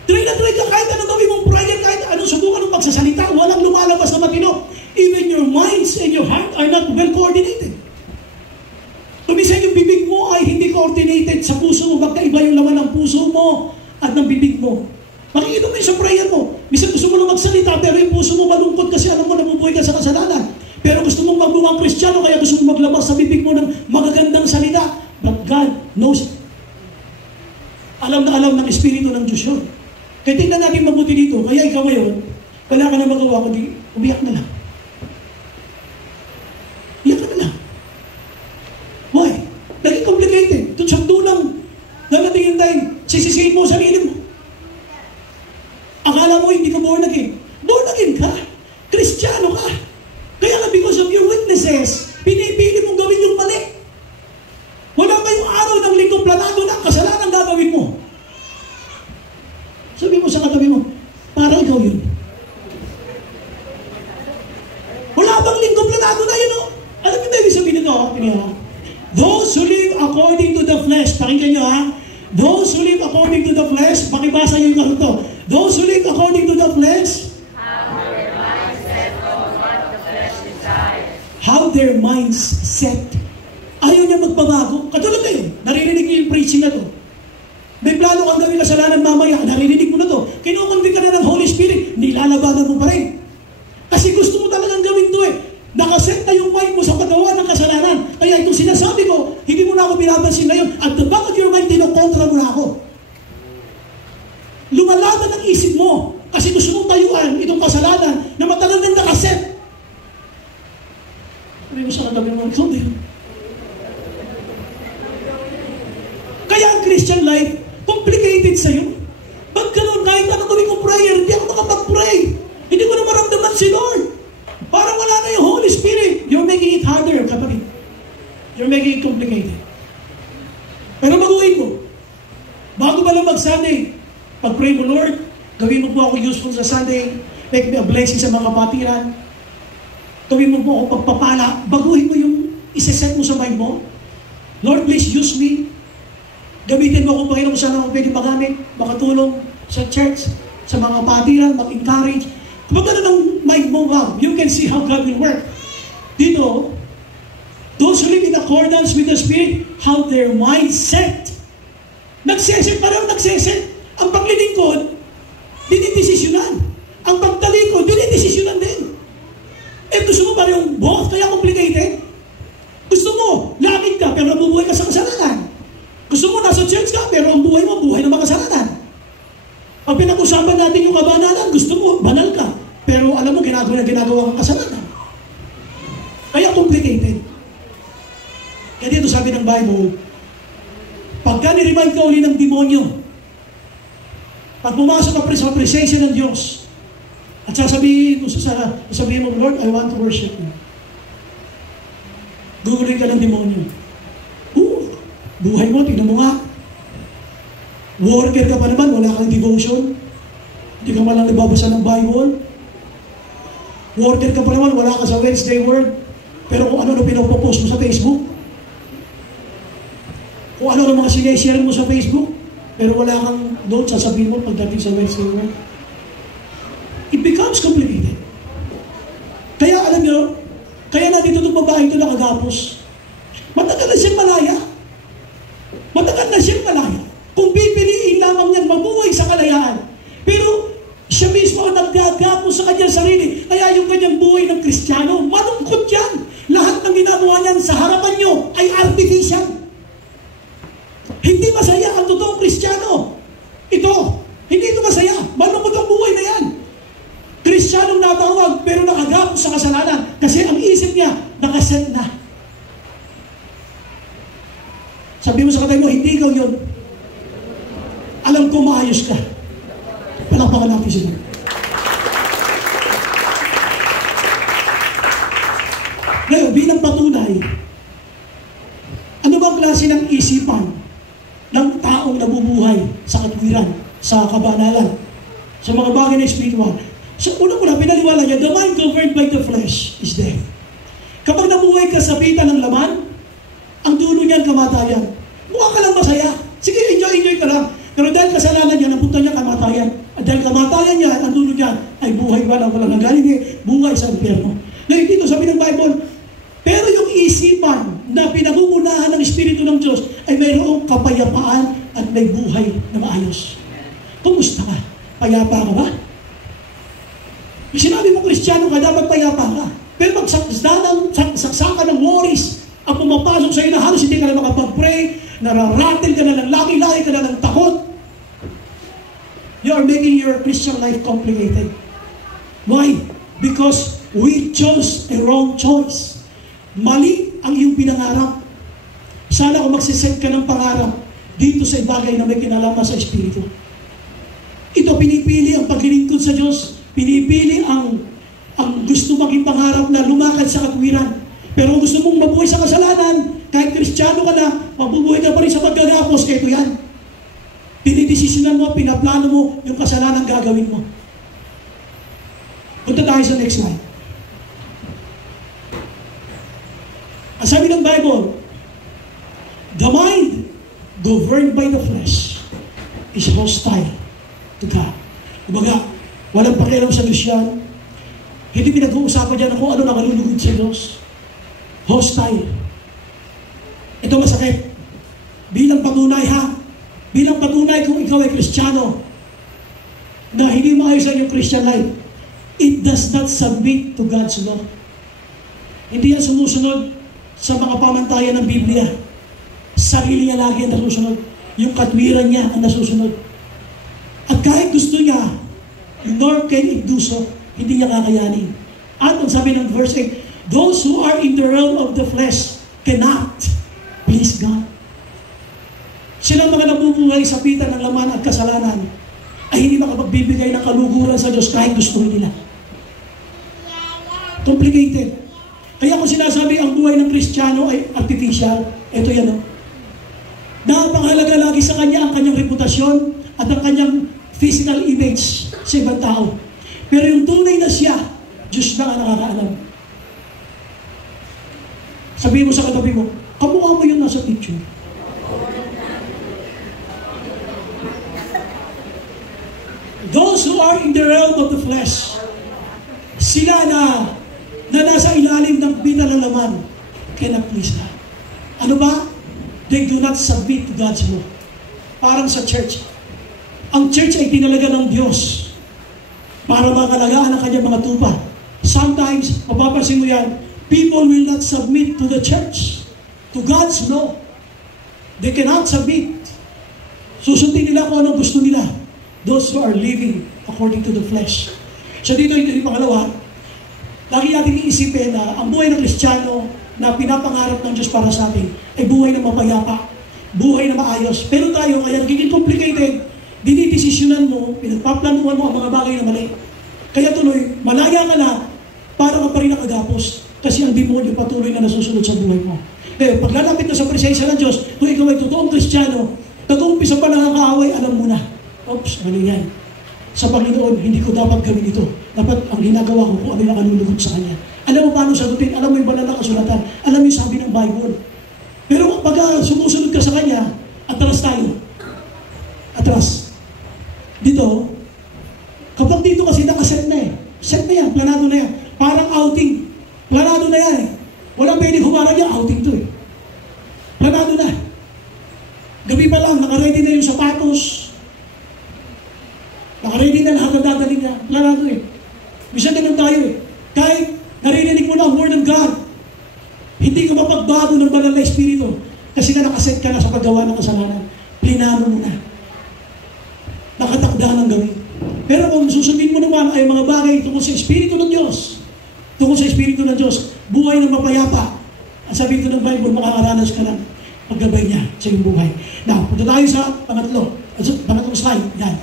Dry ka kahit anong gawin mong prayer, kahit anong subukan ng pagsasalita, walang lumalabas na matino. Even your minds and your heart are not well coordinated. Kuminsan yung bibig mo ay hindi coordinated sa puso mo, magkaiba yung laman ng puso mo at ng bibig mo. Makikita mo yun sa prayer mo. Minsan gusto mo lang magsalita, pero yung puso mo malungkot kasi alam mo nabubuhay ka sa kasalanan. Pero gusto mong magbungang Kristiyano, kaya gusto mong maglabas sa bibig mo ng magagandang salita. But God knows it. Alam na alam ng Espiritu ng Diyos yun. Kaya tingnan natin mabuti dito. Kaya ikaw ngayon, wala ka na magawa, kundi umiyak na lang. Iyak ka na lang. Why? Naging complicated. Tutsakdo lang. Nalating yung time, sisisihin mo sarili mo. Akala mo hindi ka born again. Born again ka. Kristiyano ka. Kaya nga because of your weaknesses, pinipili mong gawin yung mali. Wala ba yung araw ng linggo planado na kasalanan gagawin mo? Sabi mo sa katabi mo, parang ikaw yun. Wala bang linggo planado na yun, Alam mo ba ibig sabihin nito, Those who live according to the flesh, pakinggan nyo Those who live according to the flesh, pakibasa nyo yung ito. Those who live according to the flesh, have their mindset on what the flesh desires. Have have their minds set. Ayaw niya magbabago. Katulad kayo, naririnig niyo yung preaching na to. May plano kang gawin kasalanan mamaya, naririnig mo na to. Kinukundi ka na ng Holy Spirit, nilalabanan mo pa rin. Kasi gusto mo talagang gawin to eh. Nakaset na yung mind mo sa paggawa ng kasalanan. Kaya itong sinasabi ko, hindi mo na ako binabansin ngayon. At the back of your mind, tinokontra mo na ako. Lumalaban ang isip mo. Kasi gusto mong tayuan itong kasalanan na matagal nang nakaset. Sabi mo sa katabi mo, kaya ang Christian life, complicated sa'yo. Pag gano'n, kahit ano gawin kong prayer, hindi ako makapag-pray. Hindi ko na maramdaman si Lord. Parang wala na yung Holy Spirit. You're making it harder, kapatid. You're making it complicated. Pero baguhin mo. Bago ba lang mag-Sunday, pag-pray mo, Lord, gawin mo po ako useful sa Sunday, make me a blessing sa mga kapatiran, gawin mo po ako pagpapala, baguhin mo yung isa-set mo sa mind mo. Lord, please use me. Gamitin mo kung Panginoon kung saan ako pwede magamit, makatulong sa church, sa mga kapatiran, mag-encourage. Kapag ano ng mind mo, wow, you can see how God will work. Dito, those who live in accordance with the Spirit, how their mind set. Nagseset, parang nagseset. Ang paglilingkod, dinidesisyonan. Ang pagtalikod, dinidesisyonan din. Eh, gusto mo parang both, kaya complicated? Gusto mo, lakid ka, pero nabubuhay ka sa kasalanan. Gusto mo, nasa church ka, pero ang buhay mo, buhay ng mga kasalanan. Pag pinag-usapan natin yung kabanalan, gusto mo, banal ka. Pero alam mo, ginagawa kang kasalanan. Kaya complicated. Kaya dito sabi ng Bible, pagka niremind ka uli ng demonyo, pag pumasok ka sa appreciation ng Diyos, at sasabihin mo, Lord, I want to worship you. Gugulin ka ng demonyo. Buhay mo, tignan mo nga. Worker ka pa naman, wala kang devotion. Hindi ka malang nababasa ng Bible. Worker ka pa naman, wala ka sa Wednesday Word. Pero kung ano pinopopost mo sa Facebook. Kung ano mga sineshare mo sa Facebook. Pero wala kang notes, sasabihin mo pagdating sa Wednesday Word. It becomes complicated. Kaya alam nyo, kaya nandito itong babae ito nakagapos. Matagal na siyang malaya. Matagal na siyang malaya. Kung pipiliin lamang niyan mabuhay sa kalayaan. Pero siya mismo ang naggagapos sa kanyang sarili. Kaya yung kanyang buhay ng Kristiyano, malungkot yan. Lahat ng ginagawa niyan sa harapan niyo ay artificial. Hindi masaya ang totoong Kristiyano. Ito, hindi ito masaya. Malungkot ang buhay na yan. Kristiyanong natawag pero nakagapos sa kasalanan. Kasi ang isip niya, nakaset na. Sabi mo sa katay mo, hindi ikaw yun. Alam ko maayos ka. Palakpakan natin sila. Ngayon, bilang patunay, ano bang klase ng isipan ng taong nabubuhay sa katwiran, sa kabanalan, sa mga bagay na spiritual? So, unang-una, pinaliwala niya, the mind governed by the flesh is death. Kapag nabuhay ka sa pita ng laman, ang dulo niyan kamatayan. Mukha ka lang masaya. Sige, enjoy ka lang. Pero dahil kasalanan niya, napunta niya kamatayan. At dahil kamatayan niya, ang dulo niya ay buhay ba na walang nagaling, buhay sa impyerno. Ngayon dito, sabi ng Bible, pero yung isipan na pinangungunahan ng Espiritu ng Diyos ay mayroong kapayapaan at may buhay na maayos. Kumusta ka? Payapa ka ba? Sinabi mo, Kristiyano ka, dapat payapa ka. Pero pag saksakan ng worries, ang pumapasok sa iyo na halos hindi ka na makapag-pray, nararatil ka na ng laki-laki ka na ng takot. You are making your Christian life complicated. Why? Because we chose a wrong choice. Mali ang iyong pinangarap. Sana kung magsiset ka ng pangarap dito sa bagay na may kinalaman sa Espiritu. Ito pinipili ang paglilingkod sa Diyos. Pinipili ang gusto maging pangarap na lumakad sa katwiran. Pero kung gusto mong mabuhay sa kasalanan, kahit Kristiyano ka na, mabubuhay ka pa rin sa paggagapos, ito yan. Pinidesisyonan mo, pinaplano mo yung kasalanan gagawin mo. Punta tayo sa next slide. Ang sabi ng Bible, the mind governed by the flesh is hostile to God. Kumbaga, walang pakialam sa Diyos yan. Hindi pinag-uusapan dyan kung ano nakalulugod sa Diyos. hostile. Ito masakit. Bilang patunay ha, bilang patunay kung ikaw ay Kristiyano, na hindi maayos ang iyong Christian life, it does not submit to God's law. Hindi yan sumusunod sa mga pamantayan ng Biblia. Sarili niya lagi ang nasusunod. Yung katwiran niya ang nasusunod. At kahit gusto niya, nor can it do so, hindi niya kakayanin. At ang sabi ng verse 8, those who are in the realm of the flesh cannot please God. Silang mga nabubuhay sa pitan ng laman at kasalanan ay hindi makapagbibigay ng kaluguran sa Diyos kahit gusto nila. Complicated. Kaya kung sinasabi ang buhay ng Kristiyano ay artificial, ito yan o. Napangalaga lagi sa kanya ang kanyang reputasyon at ang kanyang physical image sa ibang tao. Pero yung tunay na siya, Diyos na ang nakakaalam. Sabihin mo sa katabi mo, kamukha mo yun nasa picture. Those who are in the realm of the flesh, sila na nasa ilalim ng bital ng laman, cannot please God. Ano ba? They do not submit to God's law. Parang sa church. Ang church ay tinalaga ng Diyos para makalagaan ang kanyang mga tupa. Sometimes, mapapansin mo yan, people will not submit to the church, to God's law. They cannot submit. Susundin nila kung anong gusto nila. Those who are living according to the flesh. So dito yung pangalawa, lagi natin iisipin na ang buhay ng Kristiyano na pinapangarap ng Diyos para sa atin ay buhay na mapayapa, buhay na maayos. Pero tayo, kaya nagiging complicated, dinidesisyonan mo, pinagpaplanuhan mo ang mga bagay na mali. Kaya tuloy, malaya ka na, para ka pa rin nakagapos. Kasi ang demonyo patuloy na nasusunod sa buhay mo. Kaya pag lalapit na sa presensya ng Diyos, kung ikaw ay totoong Kristiyano, nag-uumpisa pa nakakaaway, alam mo na. Oops, ano yan? Sa Panginoon, hindi ko dapat gawin ito. Dapat ang ginagawa ko kung ano yung nakalulugod sa Kanya. Alam mo paano sagutin? Alam mo yung banal na kasulatan? Alam mo yung sabi ng Bible? Pero pag sumusunod ka sa Kanya, atras tayo. Atras. Dito, kapag dito kasi nakaset na eh. Set na yan, planado na yan. Parang outing. Planado na yan eh. Walang pwedeng humarang yan, outing to eh. Planado na. Gabi pa lang, nakaready na yung sapatos. Nakaready na lahat ng dadalhin niya. Planado eh. Bisa ganun tayo eh. Kahit naririnig mo na ang Word of God, hindi ka mapagbago ng banal na Espiritu kasi na nakaset ka na sa paggawa ng kasalanan. Plinano mo na. Nakatakda ng gawin. Pero kung susundin mo naman ay mga bagay tungkol sa Espiritu ng Diyos, tungkol sa Espiritu ng Diyos, buhay ng mapayapa. Ang sabi ito ng Bible, makakaranas ka ng paggabay niya sa iyong buhay. Now, punta tayo sa pangatlong slide. Yan.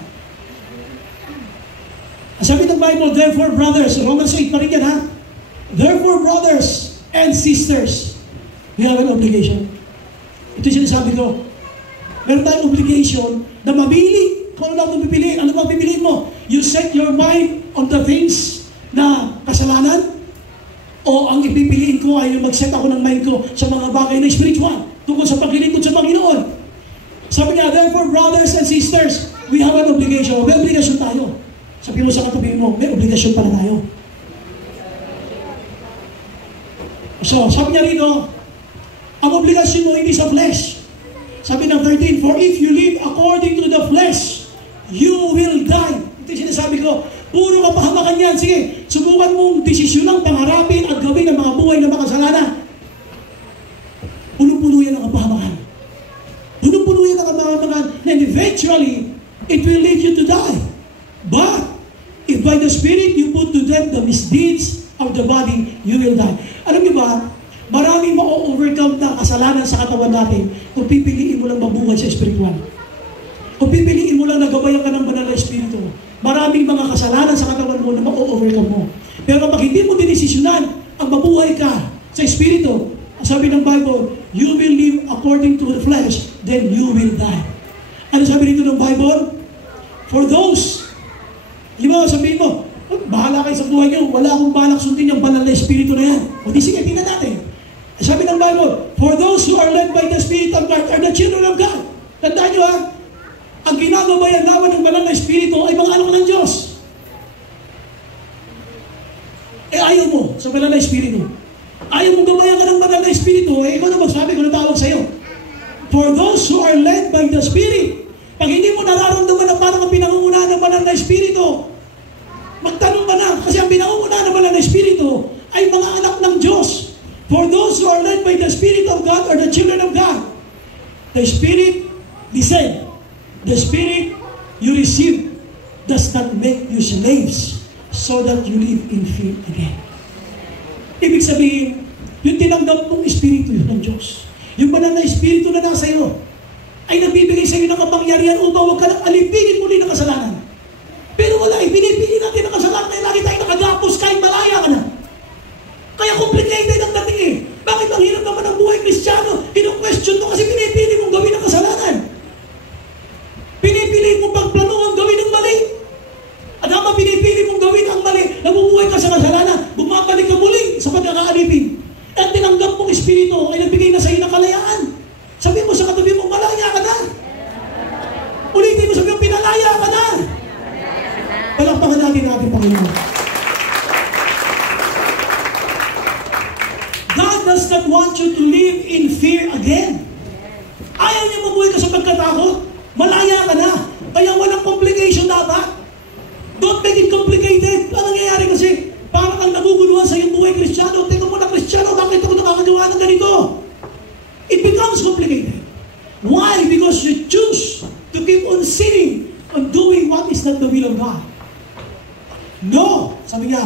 Ang sabi ng Bible, therefore brothers, Romans 8 pa rin yan ha. Therefore brothers and sisters, we have an obligation. Ito yung sinasabi ko. Meron tayong obligation na mamili. Kung ano natin pipiliin, ano ba pipiliin mo? You set your mind on the things na kasalanan? O ang ipipiliin ko ay mag-set ako ng mind ko sa mga bagay na spiritual tungkol sa paglilingkod sa Panginoon. Sabi niya, therefore brothers and sisters, we have an obligation. May obligation tayo. Sabi mo sa katabi mo, may obligasyon pala tayo. So, sabi niya rito, ang obligasyon mo hindi sa flesh. Sabi ng 13, for if you live according to the flesh, you will die. Ito yung sinasabi ko, puro kapahamakan yan. Sige, subukan mong desisyonang pangarapin at gawin ang mga buhay na makasalanan. Puno-puno yan ang kapahamakan. Puno-puno yan ang kapahamakan. And eventually, it will lead you to die. But, if by the Spirit you put to death the misdeeds of the body, you will die. Alam niyo ba, maraming ma-overcome na kasalanan sa katawan natin kung pipiliin mo lang mabuhay sa espiritual. Kung pipiliin mo lang na gabayan ka ng banal na espiritu, maraming mga kasalanan sa katawan mo na ma-overcome mo. Pero kapag hindi mo dinesisyonan ang mabuhay ka sa espiritu, sabi ng Bible, you will live according to the flesh, then you will die. Ano sabi dito ng Bible? For those, di ba, sabihin mo, bahala kayo sa buhay niyo, wala akong balak sundin yung banal na espiritu na yan. O di sige, tingnan natin. Sabi ng Bible, for those who are led by the Spirit of God are the children of God. Tandaan nyo ha, ang ginagabayan lawan ng banal na espiritu ay mga anak ng Diyos. Ayaw mo sa banal na espiritu. Ayaw mo gabayan ka ng banal are led by the Spirit. Pag hindi mo nararamdaman na parang ang pinangungunahan ng banal na Espiritu, magtanong ka na, kasi ang pinangungunahan ng banal na Espiritu ay mga anak ng Diyos. For those who are led by the Spirit of God are the children of God. The Spirit, listen, the Spirit you receive does not make you slaves so that you live in fear again. Ibig sabihin, yung tinanggap mong Espiritu ng Diyos, yung banal na Espiritu na nasa iyo, ay nagbibigay sa iyo ng kapangyarihan upang huwag ka nang alipinin muli ng kasalanan. Pero wala, pinipili natin ng kasalanan kaya lagi tayo nakagapos kahit malaya ka na. Kaya complicated ang dating eh. Bakit ang hirap naman ang buhay Kristiyano? Ino-question mo kasi pinipili mong gawin ang kasalanan. Pinipili mong pagplanuhan gawin ang mali. At habang pinipili mong gawin ang mali, nabubuhay ka sa kasalanan, bumabalik ka muli sa pagkakaalipin. At tinanggap mong Espiritu ay nagbigay na sa iyo ng kalayaan. Sabi mo sa katabi mo, malaya ka na. Ulitin mo, sabi mo, pinalaya ka na. Palakpakan natin natin, Panginoon. God does not want you to live in fear again. Ayaw niya mabuhay ka sa pagkatakot. Malaya ka na. Kaya walang complication dapat. Don't make it complicated. Ano nangyayari kasi? Parang ang naguguluhan sa iyong buhay Kristiyano. Teka mo na Kristiyano, bakit ako nakakagawa ng ganito? It becomes complicated. Why? Because you choose to keep on sinning and doing what is not the will of God. No! Sabi niya,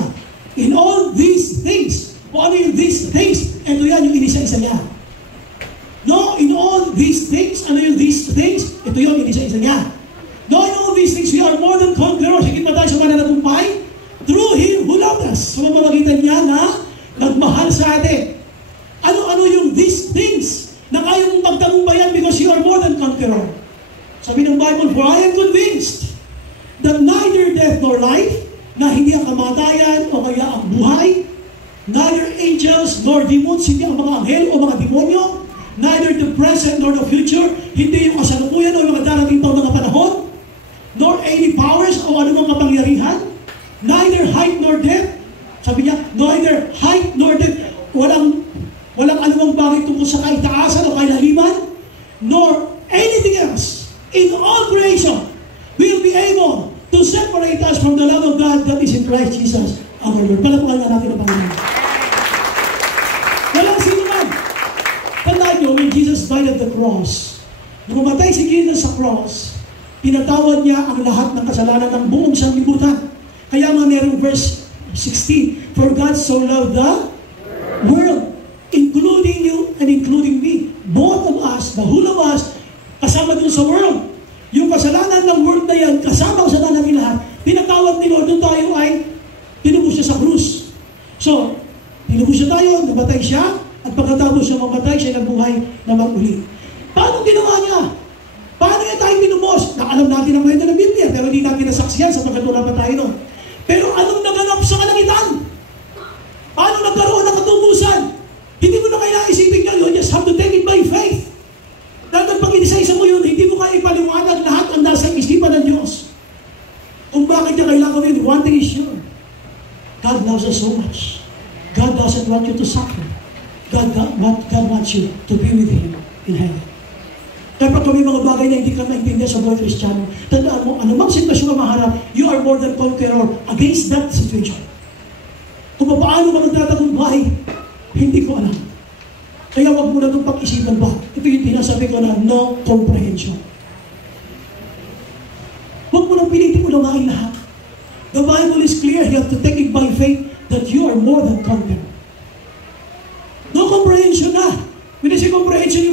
in all these things, kung ano yung these things, ito yan yung inisa-isa niya. No, in all these things, ano yung these things, ito yung inisa-isa niya. No, in all these things, we are more than conquerors. Higit pa tayo sa mananagumpay through Him who loved us. Sa mamamagitan niya na nagmahal sa atin. Ano-ano yung these things na kaya mong pagtagumpayan because you are more than conqueror. Sabi ng Bible, for I am convinced that neither death nor life, na hindi ang kamatayan o kaya ang buhay, neither angels nor demons, hindi ang mga anghel o mga demonyo, neither the present nor the future, hindi yung kasalukuyan o yung mga darating pang mga panahon, nor any powers o anumang kapangyarihan, neither height nor depth, sabi niya, neither height nor depth, walang anumang bagay tungkol sa kaitaasan o kailaliman, nor anything else in all creation will be able to separate us from the love of God that is in Christ Jesus our Lord. Palapakan na natin ang Panginoon. Walang sino man. Tandaan nyo, when Jesus died at the cross, nung umatay si Jesus sa cross, pinatawad niya ang lahat ng kasalanan ng buong sanlibutan. Kaya nga merong verse 16, for God so loved the world, including you and including me. Both of us, the whole of us, kasama dun sa world. Yung kasalanan ng world na yan, kasama kasalanan ng lahat, pinatawad ni Lord, doon tayo ay tinubos siya sa krus. So, tinubos siya tayo, namatay siya, at pagkatapos siya mamatay, siya nabuhay na mag-uli. Paano ginawa niya? Paano niya tayo tinubos? Alam natin ang kwento ng Biblia, pero hindi natin nasaksiyan sapagkat wala pa tayo nun. Pero anong naganap sa kalangitan? Paano nagkaroon ng katubusan? Hindi mo na kailangan isipin nyo, you just have to take it by faith. Dahil pag inisa-isa mo yun, hindi mo kaya ipaliwanag lahat ang nasa isipan ng Diyos. Kung bakit niya kailangan yun, one thing is sure. God loves us so much. God doesn't want you to suffer. God wants you to be with Him in heaven. Kaya pag may mga bagay na hindi ka maintindihan sa buhay Kristiyano, tandaan mo, anumang sitwasyon ka maharap, you are more than conqueror against that situation. Kung paano ka nagtatagumpay, hindi ko alam. Kaya wag mo na itong pag-isipan ba? Ito yung tinasabi ko na no comprehension. Wag mo nang pilitin mo lumain lahat. The Bible is clear, you have to take it by faith that you are more than conqueror. No comprehension na. When I say comprehension,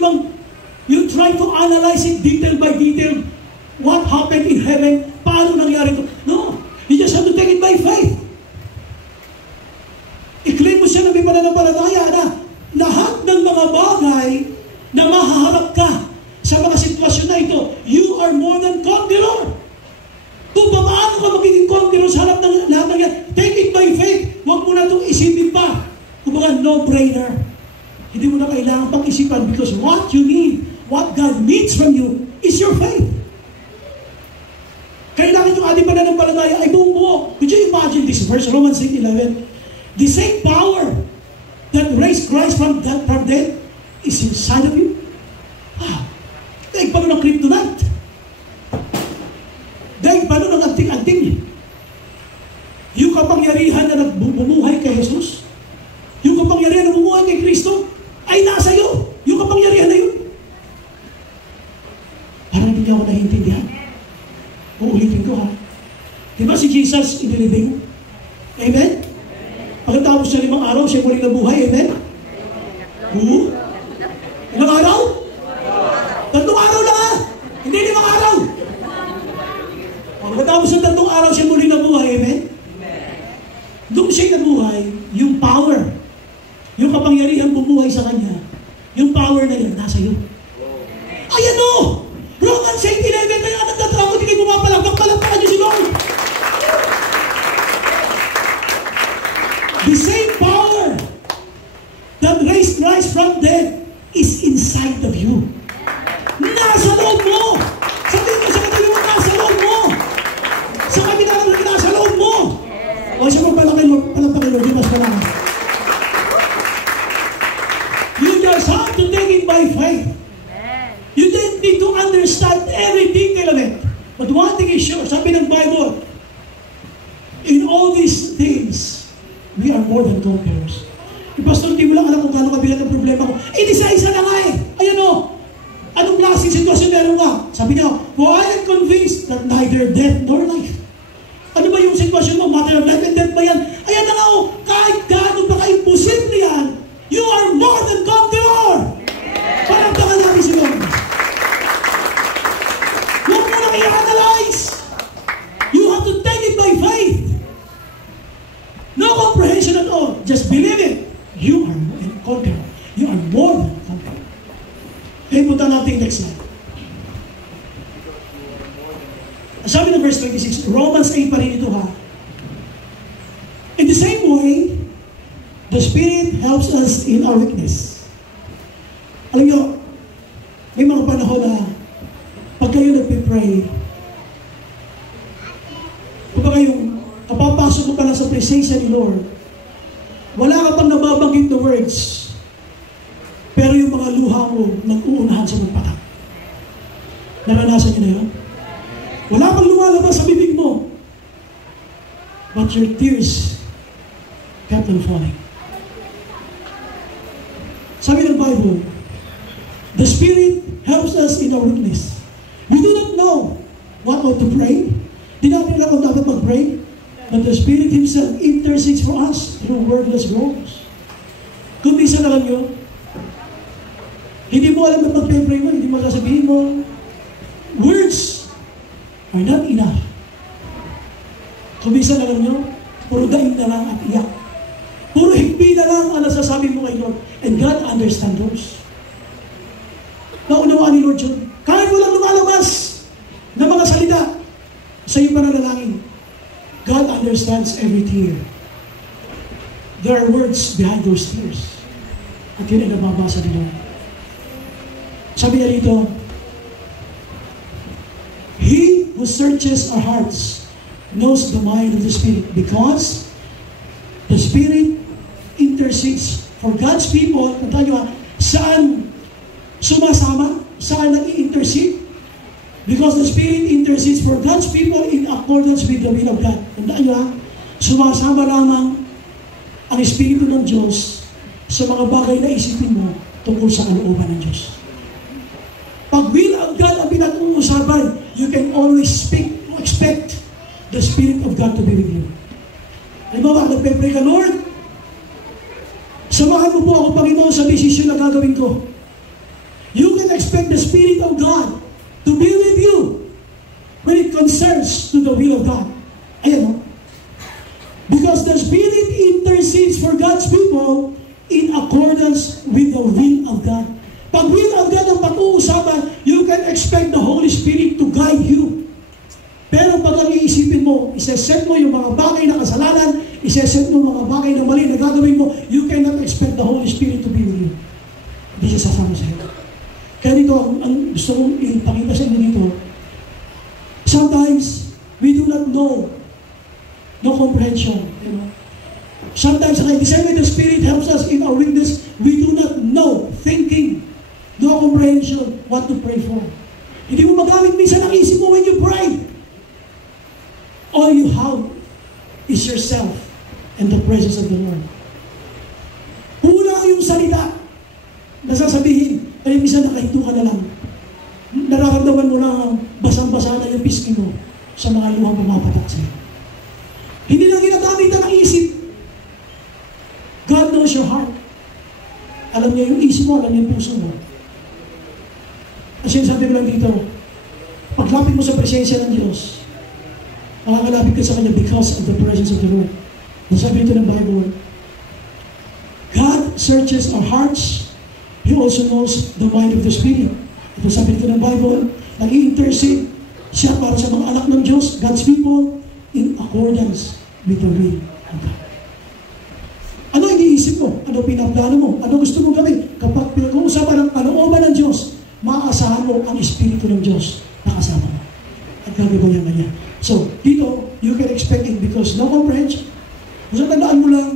you try to analyze it detail by detail. What happened in heaven? Paano nangyari ito? No. You just have to take it by faith. I-claim mo siya na may pananampalataya na lahat ng mga bagay na mahaharap ka sa mga sitwasyon na ito, you are more than conqueror. Kung paano ka magiging conqueror sa harap ng lahat ng yan, take it by faith. Huwag mo na itong isipin pa. Kung mga no-brainer. Hindi mo na kailangan pag-isipan because what you need, what God needs from you is your faith. Kailangan yung ating pananampalataya ay buong buo. Could you imagine this verse, Romans 8:11? The same power that raised Christ from death is inside of you. Wow. Daig pa nun ang kryptonite. Daig pa nun ang anting-anting. Yung kapangyarihan na nagbumuhay kay Jesus, yung kapangyarihan na bumuhay kay Kristo, ay nasa iyo. Yung kapangyarihan na yun. Parang hindi niya ako nahintindihan. Uulitin ko ha. Diba si Jesus inilibing? Amen? Pagkatapos sa 5 araw, siya muling nabuhay. Amen? Ilang araw? 3 araw lang ha? Hindi 5 araw. Pagkatapos sa 3 araw, siya muling nabuhay. Amen? Doon siya nabuhay, yung power, yung kapangyarihan bumuhay sa kanya, yung power na yan, nasa iyo. Ayan o! Romans 8:11, kaya nagtatrago, hindi kayo pumapalagpak, palagpakan niyo si Lord. The same power that raised Christ from dead is inside of you. Nasa loob mo! Sabihin mo sa katayo mo, nasa loob mo! Sa kabila ng nasa loob mo! O siya magpalagpakan Lord, di mas pala. You just have to take it by faith. You don't need to understand every detail of it. But one thing is sure, sabi ng Bible, in all these things, we are more than conquerors. Pastor, di mo lang alam kung gaano kabilang ang problema ko. Isa-isa na nga eh. Ayan o. Anong klaseng sitwasyon meron ka? Sabi niya, for I am convinced that neither death nor life. Ano ba yung sitwasyon mo? Matter of life and death ba yan? Ayan na nga o. Kahit gaano ba ka-imposible yan, you are more than conqueror. Parang takal natin si Lord. Huwag mo nang i-analyze. You have to take it by faith. No comprehension at all. Just believe it. You are a conqueror. You are more than a conqueror. Kaya punta natin next slide. Sabi ng verse 26, Romans 8 pa rin ito ha. In the same way, the Spirit helps us in our weakness. Alam niyo, may mga panahon na pag kayo nagpipray, kapag kayong kapapasok mo pa lang sa presensya ni Lord, wala ka pang nababanggit na words, pero yung mga luha mo nag-uunahan sa magpatak. Naranasan niyo na yun? Wala pang lumalabas sa bibig mo, but your tears kept on falling. Sabi ng Bible, the Spirit helps us in our weakness. We do not know what ought to pray. Di natin alam kung dapat mag-pray. But the Spirit Himself intercedes for us through wordless groans. Kung minsan alam nyo, hindi mo alam na pag-pray mo, hindi mo sasabihin mo, words are not enough. Kung minsan alam nyo, puro daing na lang at iyak. Puro higpi na lang ang nasasabi mo kay Lord. And God understands those. Naunawaan ni Lord yun. Kahit walang lumalabas na mga salita sa iyong pananalangin, God understands every tear. There are words behind those tears. At yun ay nababasa ni Lord. Sabi niya rito, He who searches our hearts knows the mind of the Spirit, because the Spirit intercedes for God's people. Tandaan nyo ha, saan sumasama? Saan nag-i-intercede? Because the Spirit intercedes for God's people in accordance with the will of God. Tandaan nyo ha, sumasama lamang ang Espiritu ng Diyos sa mga bagay na isipin mo tungkol sa kalooban ng Diyos. Pag will of God ang pinag-uusapan, you can always expect the Spirit of God to be with you. Halimbawa, nagpe-pray ka, Lord, samahan mo po ako, Panginoon, sa desisyon na gagawin ko. You can expect the Spirit of God to be with you when it concerns to the will of God. Ayan o. Because the Spirit intercedes for God's people in accordance with the will of God. Pag will of God ang pag-uusapan, you can expect the Holy Spirit to guide you. Pero pag ang iisipin mo, iseset mo yung mga bagay na kasalanan, iseset mo mga bagay na mali na gagawin mo, you cannot expect the Holy Spirit to be with you. Hindi siya sasama sa iyo. Kaya dito, ang gusto kong ipakita sa inyo dito, sometimes, we do not know, no comprehension. You know? Sometimes, like the same way the Spirit helps us in our weakness, we do not know, thinking, no comprehension, what to pray for. gumagamit minsan ang isip mo when you pray. All you have is yourself and the presence of the Lord. Kulang yung salita na sasabihin, ay minsan nakahinto ka na lang. Nararamdaman mo lang basang-basa na yung pisngi mo sa mga luhang pumapatak sa'yo. Hindi lang ginagamit ang isip. God knows your heart. Alam niya yung isip mo, alam niya yung puso mo. At sinasabi ko lang dito, paglapit mo sa presensya ng Diyos, makakalapit ka sa Kanya because of the presence of the Lord. Nasabi ito ng Bible, God searches our hearts. He also knows the mind of the Spirit. Ito sabi ito ng Bible, nag-i-intercede siya para sa mga anak ng Diyos, God's people, in accordance with the will of God. Ano iniisip mo? Ano pinaplano mo? Ano gusto mo gawin? Kapag pinag-uusapan ng kalooban ng Diyos, maaasahan mo ang Espiritu ng Diyos na kasama mo. At gagabayan ka niya. So, dito, you can expect it because no comprehension. Kung tandaan mo lang,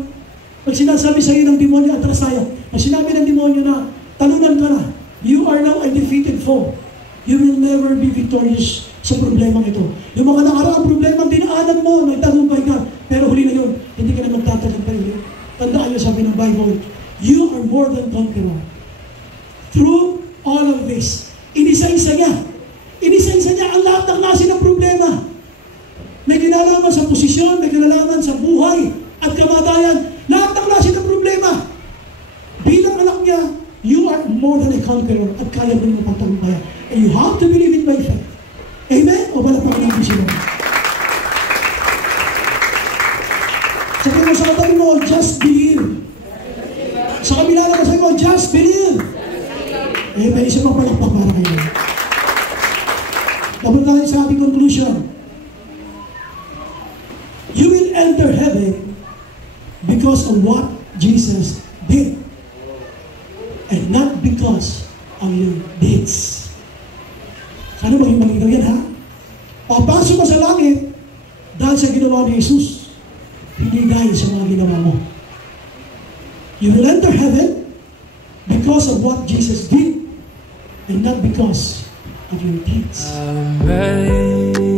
pag sinasabi sa iyo ng demonyo, atras tayo, pag sinabi ng demonyo na, talunan ka na, you are now a defeated foe. You will never be victorious sa problemang ito. Yung mga nakaraang problema, dinaanan mo, nagtagumpay ka, pero huli na yun, hindi ka na magtatagumpay ulit. Tandaan niyo, sabi ng Bible, you are more than conqueror. Through all of this, inisa-isa niya. Inisa-isa niya ang lahat ng klase ng problema. May kinalaman sa posisyon, may kinalaman sa buhay at kamatayan. Lahat ng klase ng problema. Bilang anak niya, you are more than a conqueror at kaya mo rin mapagtagumpayan. And you have to believe it by faith. Amen? O ba napakalitin sila? Sabi mo sa katabi mo, just believe. Sa kabila naman sabi mo, just believe. Amen? Isa pang palakpak para kayo. Tapos tayo sa ating conclusion. You will enter heaven because of what Jesus did. And not because of your deeds. Sana maging malinaw yan, ha? Papasok ka sa langit dahil sa ginawa ni Jesus. Hindi dahil sa mga ginawa mo. You will enter heaven because of what Jesus did and not because of your deeds. I'm ready.